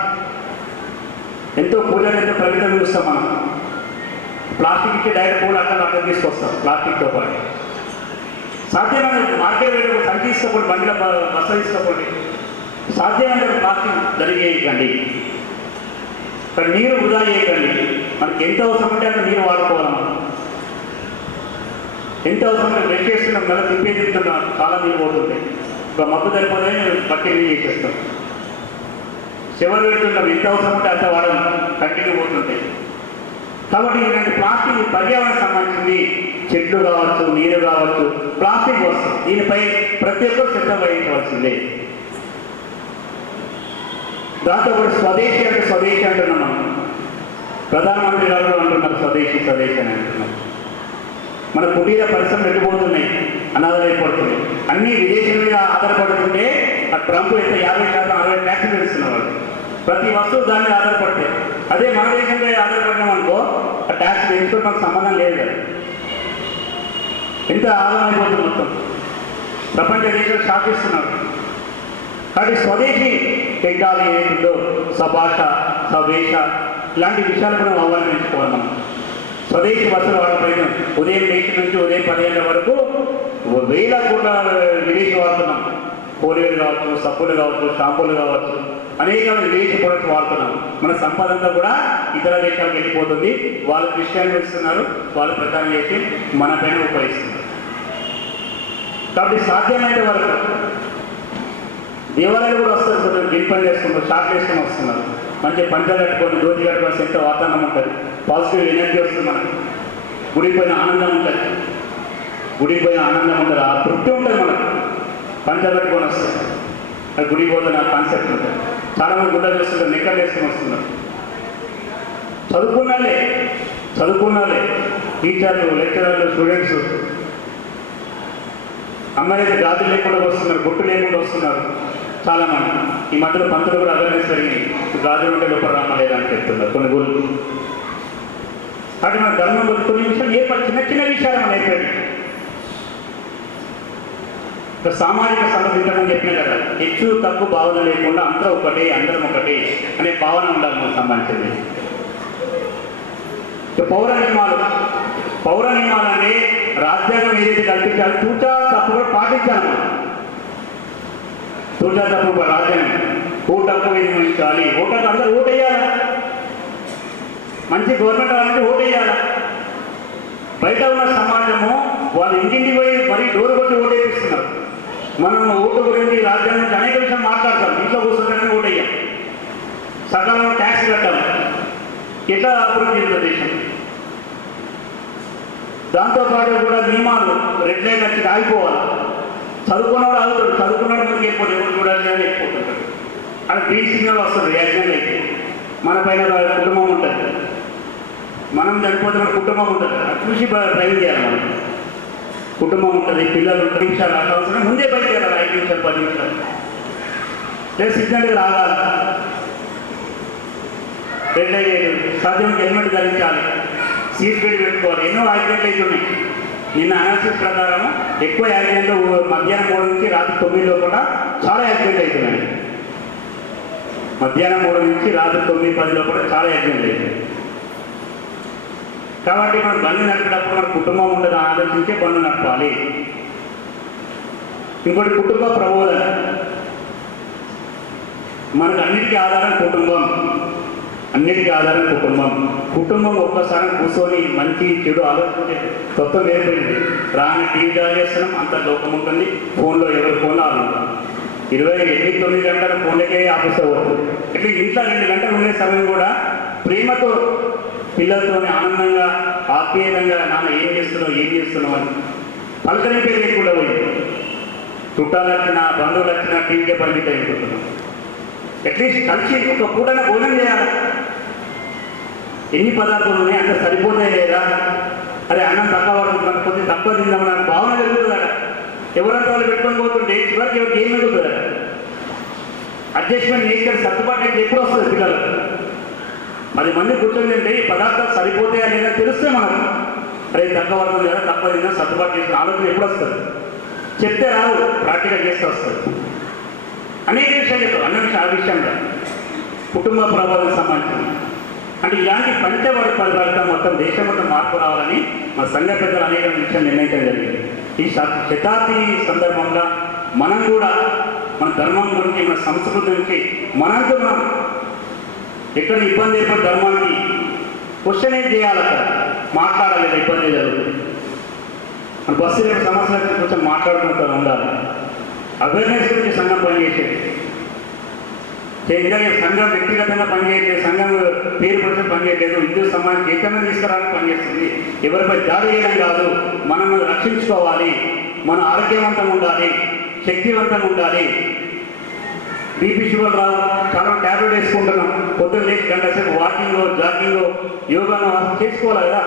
ఎంతో పూజలు ఎంతో ప్రకటన చూస్తాం మనం. ప్లాస్టిక్ ఇచ్చే డైరెక్ట్ పూలు అక్కడ తీసుకొస్తాం ప్లాస్టిక్తో పాటు. సాధ్యమైన మార్కెట్ రేటు సంఖ్య తీసుకోండి, బండిలో బస్సు తీసుకోండి, సాధ్యమైన ప్లాస్టిక్ జరిగేయకండి. ఇక్కడ నీరు వృధా చేయకండి. మనకి ఎంత అవసరం ఉంటే అంత నీరు వాడుకోవాలి. మనం ఎంత అవసరం బ్రష్ చేస్తున్నాం నెల తిప్పే తింటున్నాం, చాలా నీరు పోతుంది. ఒక మబ్బు సరిపోతే బట్టి నీళ్ళు చేసేస్తాం. చివరి పెడుతుంటాం, ఎంత అవసరం ఉంటే అంత వాడడం కంటిన్యూ పోతుంటాయి. కాబట్టి ఇలాంటి ప్లాస్టిక్ పర్యావరణం సంబంధించింది. చెట్లు కావచ్చు, నీరు కావచ్చు, ప్లాస్టిక్ వస్తుంది. దీనిపై ప్రతి ఒక్కరు శ్రద్ధ వహించవలసిందే. దాంతో కూడా స్వదేశీ అంటే స్వదేశీ అంటున్నాం. మనం ప్రధానమంత్రి గారు అంటున్నారు స్వదేశీ స్వదేశీ అని అంటున్నారు. మన కుటీర పరిశ్రమలు ఎట్టుపోతున్నాయి, అనాథలైపోతున్నాయి. అన్ని విదేశీల మీద ఆధారపడుతుంటే ఆ ట్రంప్ ఎంత 50% 60% ట్యాక్స్ పెడుతున్నారు. ప్రతి వస్తువు దాని మీద ఆధారపడతాయి. అదే మన దేశం మీద ఆధారపడినాం అనుకో, ఆ ట్యాక్స్ పెంచుతో మనకు సంబంధం లేదు కదా. ఎంత ఆదాయం అయిపోతుంది మొత్తం. ప్రపంచ దేశాలు శాసిస్తున్నారు. కాబట్టి స్వదేశీ పెట్టాలి ఏదో స్వభాష స్వవేష ఇలాంటి విషయాలు కూడా అవలంబించుకోవాలి. మనం స్వదేశీ వస్తువులు వాడపైన ఉదయం దేశం నుంచి ఉదయం 10 గంటల వరకు వేల కోట్ల విదేశీ వాడుతున్నాం. పోలియోలు కావచ్చు, సబ్బులు కావచ్చు, షాంపూలు కావచ్చు, అనేక విదేశీ ప్రొడక్ట్స్ వాడుతున్నాం. మన సంపద అంతా కూడా ఇతర దేశాలకు వెళ్ళిపోతుంది. వాళ్ళు క్రిస్టియన్లు ఇస్తున్నారు, వాళ్ళు ప్రచారం చేసి మన పైన ఉపయోగిస్తున్నారు. కాబట్టి సాధ్యమైన వరకు దేవాలయాలు కూడా వస్తారు. కొంచెం గిల్ పని చేసుకుంటారు, షార్ట్ వేసుకొని వస్తున్నారు. మంచిగా పంటలు కట్టుకొని రోజు కట్టుకొని ఎంత వాతావరణం ఉంటుంది, పాజిటివ్ ఎనర్జీ వస్తుంది. మనకి గుడిపోయిన ఆనందం ఉంటుంది, గుడిపోయిన ఆనందం ఉంటుంది, ఆ తృప్తి ఉంటుంది. మనకు పంటలు కట్టుకొని వస్తారు. అది గుడికి పోతున్న కాన్సెప్ట్ ఉంటుంది. చాలామంది గుడ్డ చేస్తుంటారు, నిక్కలు వేసుకొని వస్తున్నారు. చదువుకున్నాలే టీచర్లు, లెక్చరర్లు, స్టూడెంట్స్. అమ్మాయిలైతే గాజులు లేకుండా వస్తున్నారు, బొట్టు లేకుండా వస్తున్నారు చాలామంది. ఈ మధ్యలో పంతులు కూడా అవేర్నెస్ జరిగింది. గాజులు ఉంటే లోపల రామలేదు అని చెప్తున్నారు కొన్ని గుళ్ళు. కాబట్టి మన ధర్మం కొన్ని విషయాలు ఏర్పడి చిన్న చిన్న విషయాలు మనం ఏర్పడి సామాజిక సమస్య ఇంతకుముందు చెప్పిన కదా, హెచ్చు తక్కువ భావన లేకుండా అందరూ ఒకటే, అందరం ఒకటే అనే భావన ఉండాలి మనకు సంబంధించింది. పౌర నియమాలు అంటే రాజ్యాంగం ఏదైతే కల్పించాలి తూచా తప్పు కూడా పాటించాలి. మనం తూచా తప్పు రాజ్యాంగం ఓటకు వినియోగించాలి. ఓటకు అందరూ ఓటేయాలి. మంచి గవర్నమెంట్ వాళ్ళంటే ఓటేయాలి. బయట ఉన్న సమాజము వాళ్ళు ఇంటింటి పోయి మరీ డోరు కొట్టి ఓటేపిస్తున్నారు. మనం ఓటు గురించి రాజ్యాంగం గురించి అనేక విషయాలు మాట్లాడతాం. ఇంట్లో కూర్చోడానికి ఓటేయాలి, సకాలంలో ట్యాక్స్ కట్టాలి. ఎట్లా అభివృద్ధి చెందుతుంది దేశం? దాంతోపాటు కూడా నియమాలు రెడ్ లైట్ వచ్చి ఆగిపోవాలి. చదువుకున్నవాడు ఆగుతాడు, చదువుకున్నాడు మనకి ఎక్కువ ఎవరు చూడాలి అని ఎక్కుతుంటాడు. అక్కడ గ్రీన్ సిగ్నల్ వస్తుంది యాక్సిడెంట్ అయితే. మన పైన కుటుంబం ఉంటుంది, మనం చనిపోతే మన కుటుంబం ఉంటుంది. అది చూసి డ్రైవింగ్ చేయాలి. మనం కుటుంబం ఉంటుంది, పిల్లలు 10 నిమిషాలు అట్లా అవసరం ముందే బయట చేయాలి. 5 నిమిషాలు 10 నిమిషాలు లేదు సిగ్నల్కి రాగాలి. రెడ్ లైట్ సాధ్యం హెల్మెట్ ధరించాలి, సీట్ బెల్ట్ పెట్టుకోవాలి. ఎన్నో యాక్సిడెంట్లు అవుతున్నాయి. నిన్న అనాలిసిస్ ప్రకారం ఎక్కువ యాక్సిడెంట్లు మధ్యాహ్నం 3 నుంచి రాత్రి 9 లోపల చాలా యాక్సిడెంట్లు అవుతున్నాయి. మధ్యాహ్నం 3 నుంచి రాత్రి 9, 10 లోపల చాలా యాక్సిడెంట్లు అవుతున్నాయి. కాబట్టి మనం బండి నడిపేటప్పుడు మన కుటుంబం ఉండదు ఆలోచించే బండ్లు నడపాలి. ఇంకోటి కుటుంబ ప్రబోధన. మనకు అన్నిటికీ ఆధారం కుటుంబం. కుటుంబం ఒక్కసారి కూర్చొని మంచి చెడు ఆలోచించే తత్వం ఏర్పడింది. రాని టీవీ జాయిన్ చేస్తున్నాం, అంత లోకం ఉంటుంది. ఫోన్లో ఎవరి ఫోన్లో ఆలు ఉంటాం. 28-9 గంటల ఫోన్లకే ఆఫీస్ అవుతుంది. ఇట్లా ఇంట్లో 2 గంటలు ఉండే సమయం కూడా ప్రేమతో పిల్లలతోనే ఆనందంగా ఆత్మీయంగా నాన్న ఏం చేస్తున్నావు అని పలకరింపే లేకుండా పోయింది. చుట్టాలు వచ్చినా బంధువులు వచ్చినా టీవీకే పరిమితం అయిపోతున్నాం. అట్లీస్ట్ కలిసి ఒక పూటన భోజనం చేయాలి. ఎన్ని పదార్థాలు ఉన్నాయి, అంత సరిపోతాయి లేదా? అరే అన్నం తక్కువ పడుతుంది, కొద్దిగా తక్కువ తిందామని భావన జరుగుతుంది కదా. ఎవరంతా వాళ్ళు పెట్టుకొని పోతుంటే చివరికి ఎవరికి ఏం జరుగుతుంది కదా. అడ్జస్ట్మెంట్ నేచర్ సర్దుబాటు అయితే ఎప్పుడు వస్తుంది పిల్లలు? 10 మంది కూర్చొని తింటే ఈ పదార్థాలు సరిపోతాయా లేదా తెలిస్తే మనకు అరే తక్కువ పడుతుంది కదా, తక్కువ తిందా సర్దుబాటు చేసిన ఆలోచన ఎప్పుడు వస్తుంది? చెప్తే రాదు, ప్రాక్టికల్ చేస్తే వస్తుంది. అనేక విషయాలు చెప్తారు. అన్న విషయం ఆ విషయంలో కుటుంబ ప్రభావం సంబంధించింది. అంటే ఇలాంటి పంచవర్గ పరివర్తన మొత్తం దేశం మొత్తం మార్పు రావాలని మా సంఘ పెద్దలు అనేక విషయాలు నిర్ణయించడం జరిగింది. ఈ శతాబ్ది సందర్భంగా మనం కూడా మన ధర్మం గురించి, మన సంస్కృతి గురించి మనంతో మనం ఎక్కడ ఇబ్బంది ఏర్పడి ధర్మానికి క్వశ్చన్ చేయాలి, అక్కడ మాట్లాడాలి, ఇబ్బంది జరుగుతుంది. మన బస్సు సమస్యల గురించి కొంచెం మాట్లాడుకుంటూ ఉండాలి. అవేర్నెస్ గురించి సంఘం పనిచేసేది. సంఘం వ్యక్తిగతంగా పనిచేయట్లేదు, సంఘం పేరు పడితే పనిచేయట్లేదు, హిందూ సమాజం చైతన్యం తీసుకురావడానికి పనిచేస్తుంది. ఎవరిపై దాడి చేయడం కాదు, మనం రక్షించుకోవాలి, మన ఆరోగ్యవంతంగా ఉండాలి, శక్తివంతంగా ఉండాలి. బీపీ షుగర్ రావు, చాలా ట్యాబ్లెట్ వేసుకుంటున్నాం, పొద్దున్న లేచి గంట సేపు వాకింగ్, జాగింగ్, యోగాను చేసుకోవాలి కదా,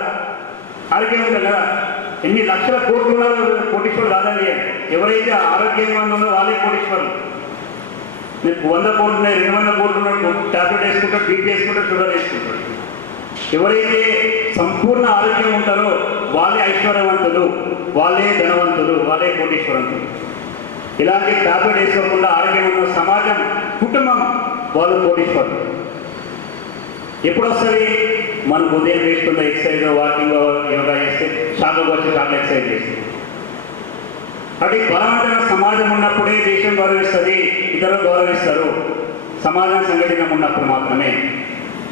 ఆరోగ్యవంతం కదా. ఎన్ని లక్షల కోట్లు కోటీశ్వరులు కాదండి. ఎవరైతే ఆరోగ్యంగా ఉన్నారో వాళ్ళే కోటీశ్వరులు. మీకు 100 కోట్లు ఉన్నాయి, 200 కోట్లు ఉన్నట్టు ట్యాబ్లెట్ వేసుకుంటారు, బీపీ వేసుకుంటారు, షుగర్ వేసుకుంటారు. ఎవరైతే సంపూర్ణ ఆరోగ్యం ఉంటారో వాళ్ళే ఐశ్వర్యవంతులు, వాళ్ళే ధనవంతులు, వాళ్ళే కోటీశ్వరంతులు. ఇలాంటి ట్యాబ్లెట్ వేసుకోకుండా ఆరోగ్యం ఉన్న సమాజం, కుటుంబం, వాళ్ళు కోటీశ్వరులు. ఎప్పుడు వస్తుంది? మనకు ఉదయం వేసుకుంటే ఎక్సర్సైజ్, వాకింగ్, యోగా చేస్తే షాపుకు వచ్చి చాలా ఎక్సర్సైజ్ చేస్తుంది. కాబట్టి బలవంతమైన సమాజం ఉన్నప్పుడే దేశం గౌరవిస్తుంది, ఇతరులు గౌరవిస్తారు. సమాజం సంఘటితం ఉన్నప్పుడు మాత్రమే.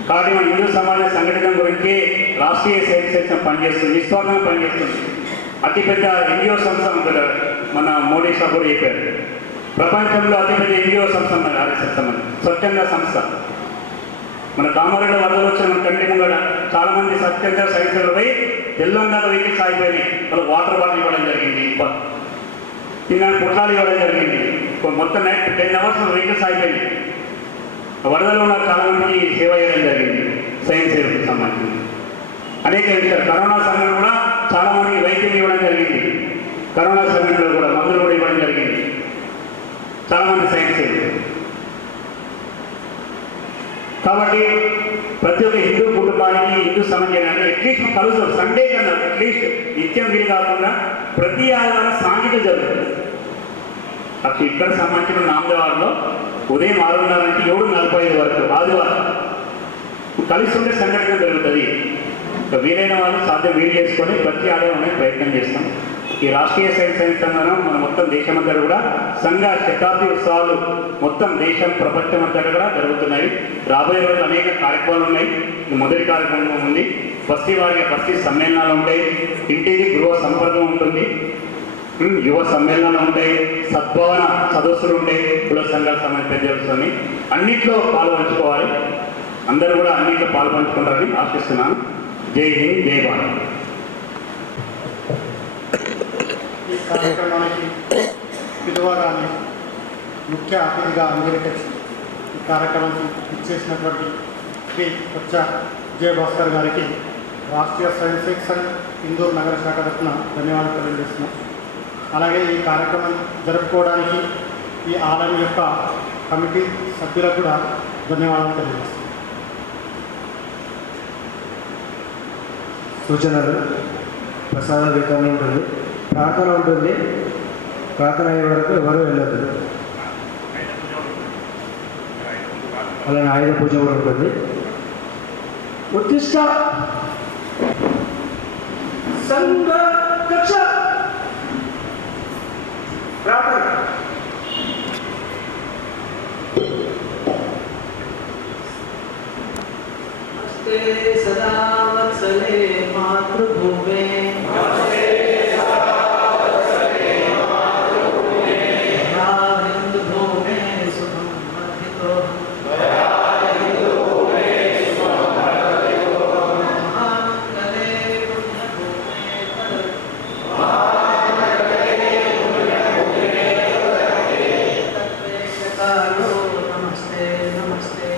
కాబట్టి మన హిందూ సమాజం సంఘటితం గురించి రాష్ట్రీయ స్వయం సేవక పనిచేస్తుంది, నిస్వార్థంగా పనిచేస్తుంది. అతిపెద్ద ఎన్జిఓ సంస్థ ఉంటుంది, మన మోడీ సాబ్ కూడా చెప్పారు. ప్రపంచంలో అతిపెద్ద ఎన్జిఓ సంస్థ ఉన్నది ఆర్ఎస్ఎస్ సంస్థ, స్వచ్ఛంద సంస్థ. మన కామారెడ్డి వరదలు వచ్చిన మన కంటి ముంగడ చాలామంది స్వచ్ఛంద సైన్స్లో పోయి తెల్లందాక వెహికల్స్ ఆగిపోయినాయి, వాళ్ళకి వాటర్ బాటిల్ ఇవ్వడం జరిగింది, తిన్నాను పుట్టాలు ఇవ్వడం జరిగింది. మొత్తం నైట్ 10 అవర్స్ వెహికల్స్ ఆగిపోయినాయి. వరదలు ఉన్న చాలామంది సేవ చేయడం జరిగింది, సైన్స్ సేవకు సంబంధించి అనేక విషయాలు. కరోనా సమయంలో కూడా చాలామందికి వైద్యం ఇవ్వడం జరిగింది. కరోనా సమయంలో కూడా మందులు కూడా ఇవ్వడం జరిగింది చాలామంది సైన్స్ సేవకులు. కాబట్టి ప్రతి ఒక్క హిందూ కుటుంబానికి, హిందూ సమాజానికి అట్లీస్ట్ కలుస్తాం. సండే కన్నా అట్లీస్ట్ నిత్యం వీలు కాకుండా ప్రతి ఆదివారం సాంఘిక జరుగుతుంది. అప్పుడు ఇక్కడ సంబంధించిన నామదేవాడలో ఉదయం 6:30 నుంచి 7:45 వరకు ఆదివారం కలిసి ఉండే సంఘటన జరుగుతుంది. వీలైన వాళ్ళు సాధ్యం వీలు చేసుకొని ప్రతి ఆదివారం ప్రయత్నం చేస్తాం. ఈ రాష్ట్రీయ సైన్స్ సంఘం మన మొత్తం దేశమంతా కూడా సంఘ శతాబ్ది ఉత్సవాలు మొత్తం దేశం, ప్రపంచం అంతా కూడా జరుగుతున్నాయి. రాబోయే రోజులు అనేక కార్యక్రమాలు ఉన్నాయి. మొదటి కార్యక్రమం ఉంది, బస్తీ వారికి బస్తీ సమ్మేళనాలు ఉంటాయి, ఇంటికి గృహ సంపర్కం ఉంటుంది, యువ సమ్మేళనాలు ఉంటాయి, సద్భావన సదస్సులు ఉంటాయి, కుల సంఘాల సంబంధించిన అన్నింటిలో పాల్పంచుకోవాలి. అందరూ కూడా అన్నింటిలో పాల్పంచుకుంటారని ఆశిస్తున్నాను. జై హింద్, జై భారత్. ఈ కార్యక్రమానికి పిలువగానే ముఖ్య అతిథిగా అంగీకరించి ఈ కార్యక్రమానికి ఇచ్చేసినటువంటి శ్రీ కొచ్చ విజయభాస్కర్ గారికి రాష్ట్రీయ స్వయం సేవక్ సంఘ్ ఇందూరు నగర శాఖ తరఫున ధన్యవాదాలు తెలియజేస్తున్నాం. అలాగే ఈ కార్యక్రమం జరుపుకోవడానికి ఈ ఆలయం యొక్క కమిటీ సభ్యులకు కూడా ధన్యవాదాలు తెలియజేస్తున్నాం. సూచనలు, ప్రసాద వితరణ ఉంటుంది, ప్రార్థన ఉంటుంది. ప్రార్థన అయ్యే వరకు ఎవరు వెళ్ళదు. అలానే ఆయుధ పూజ కూడా ఉంటుంది. ఉత్తిష్ట సంఘ రక్ష ప్రార్థన. सदा वत्सले मातृभूमे हिंदुभूमे सुखं वर्धितो महामंगले पुण्यभूमे तत्वेशकारो नमस्ते नमस्ते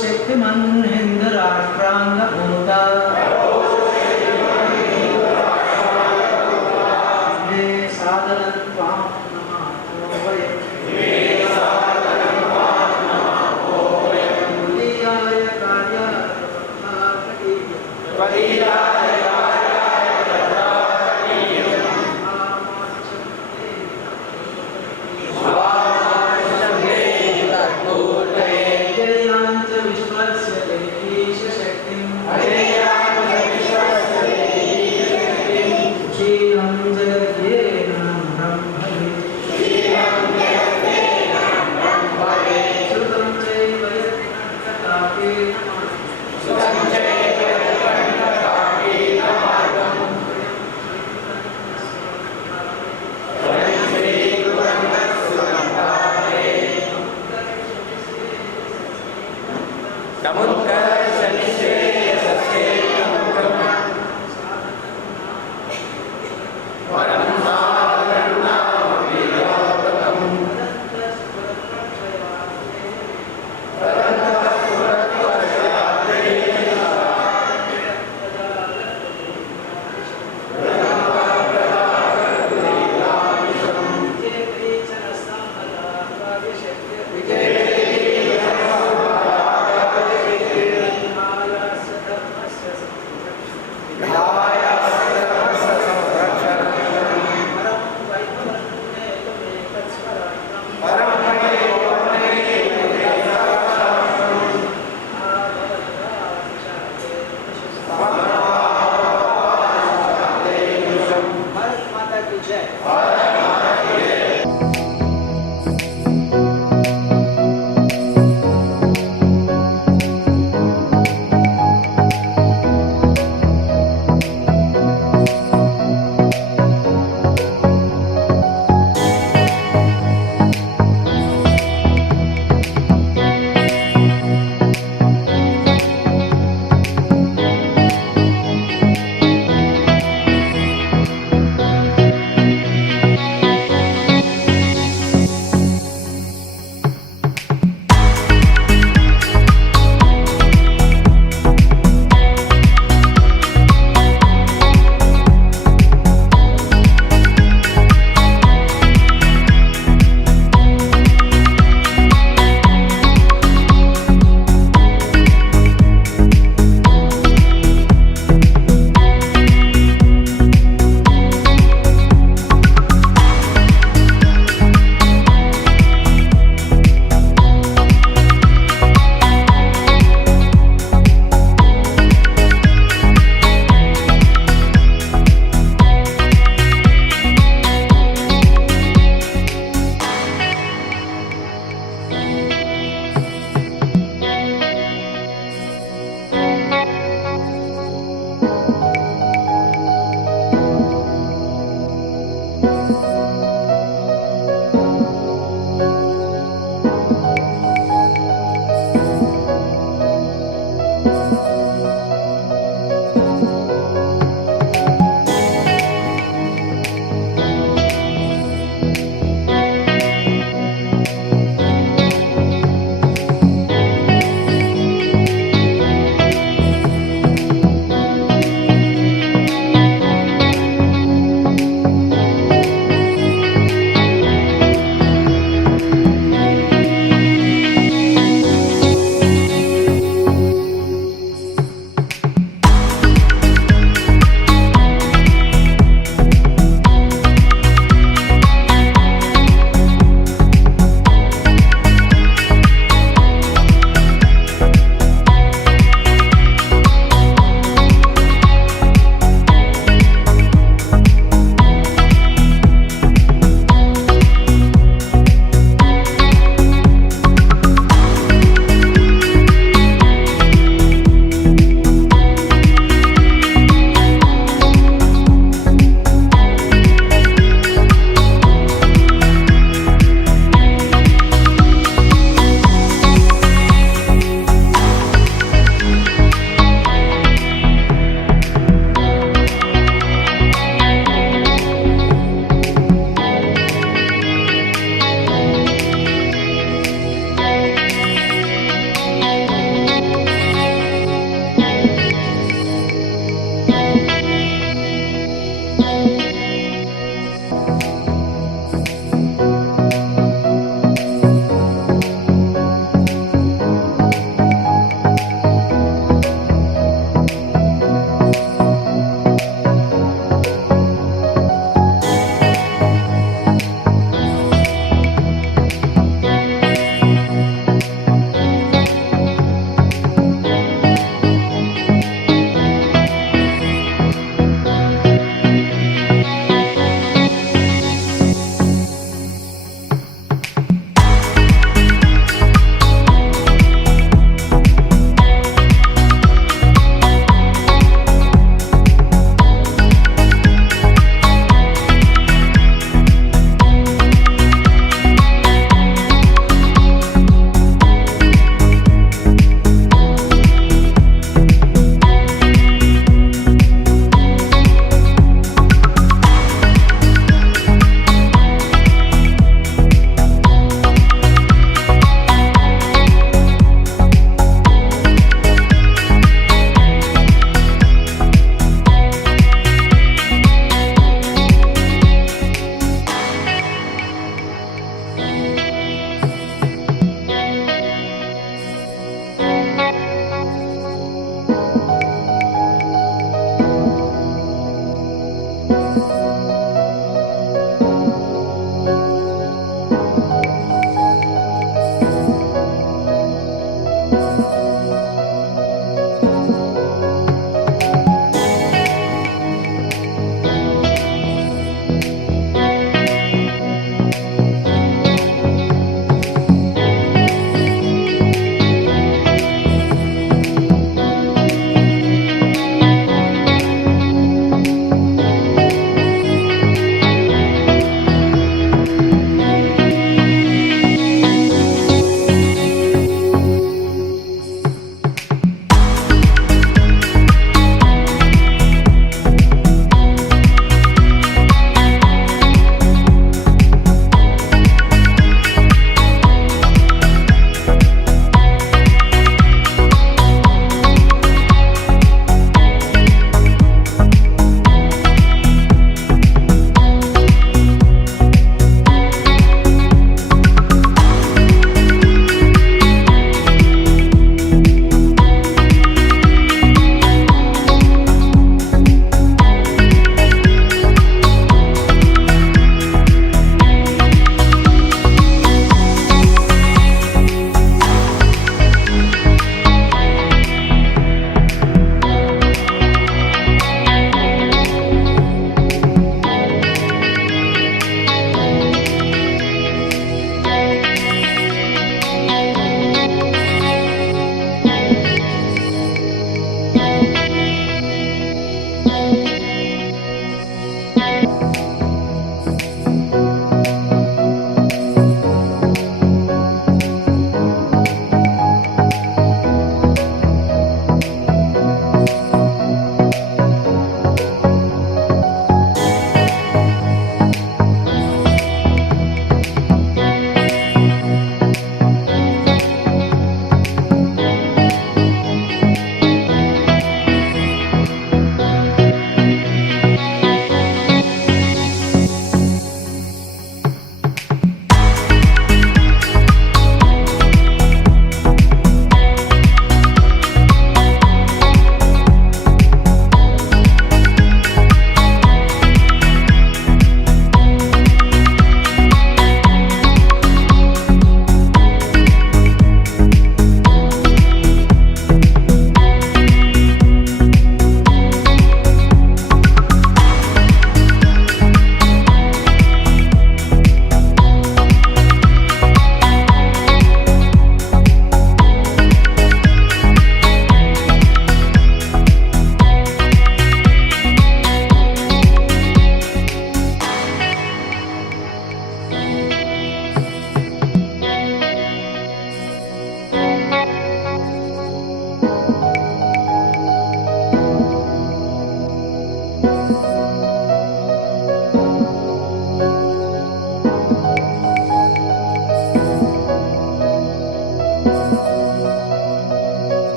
शक्तिमन् हिंद राष्ट्रांग भूता सादरं त्वां नमामि।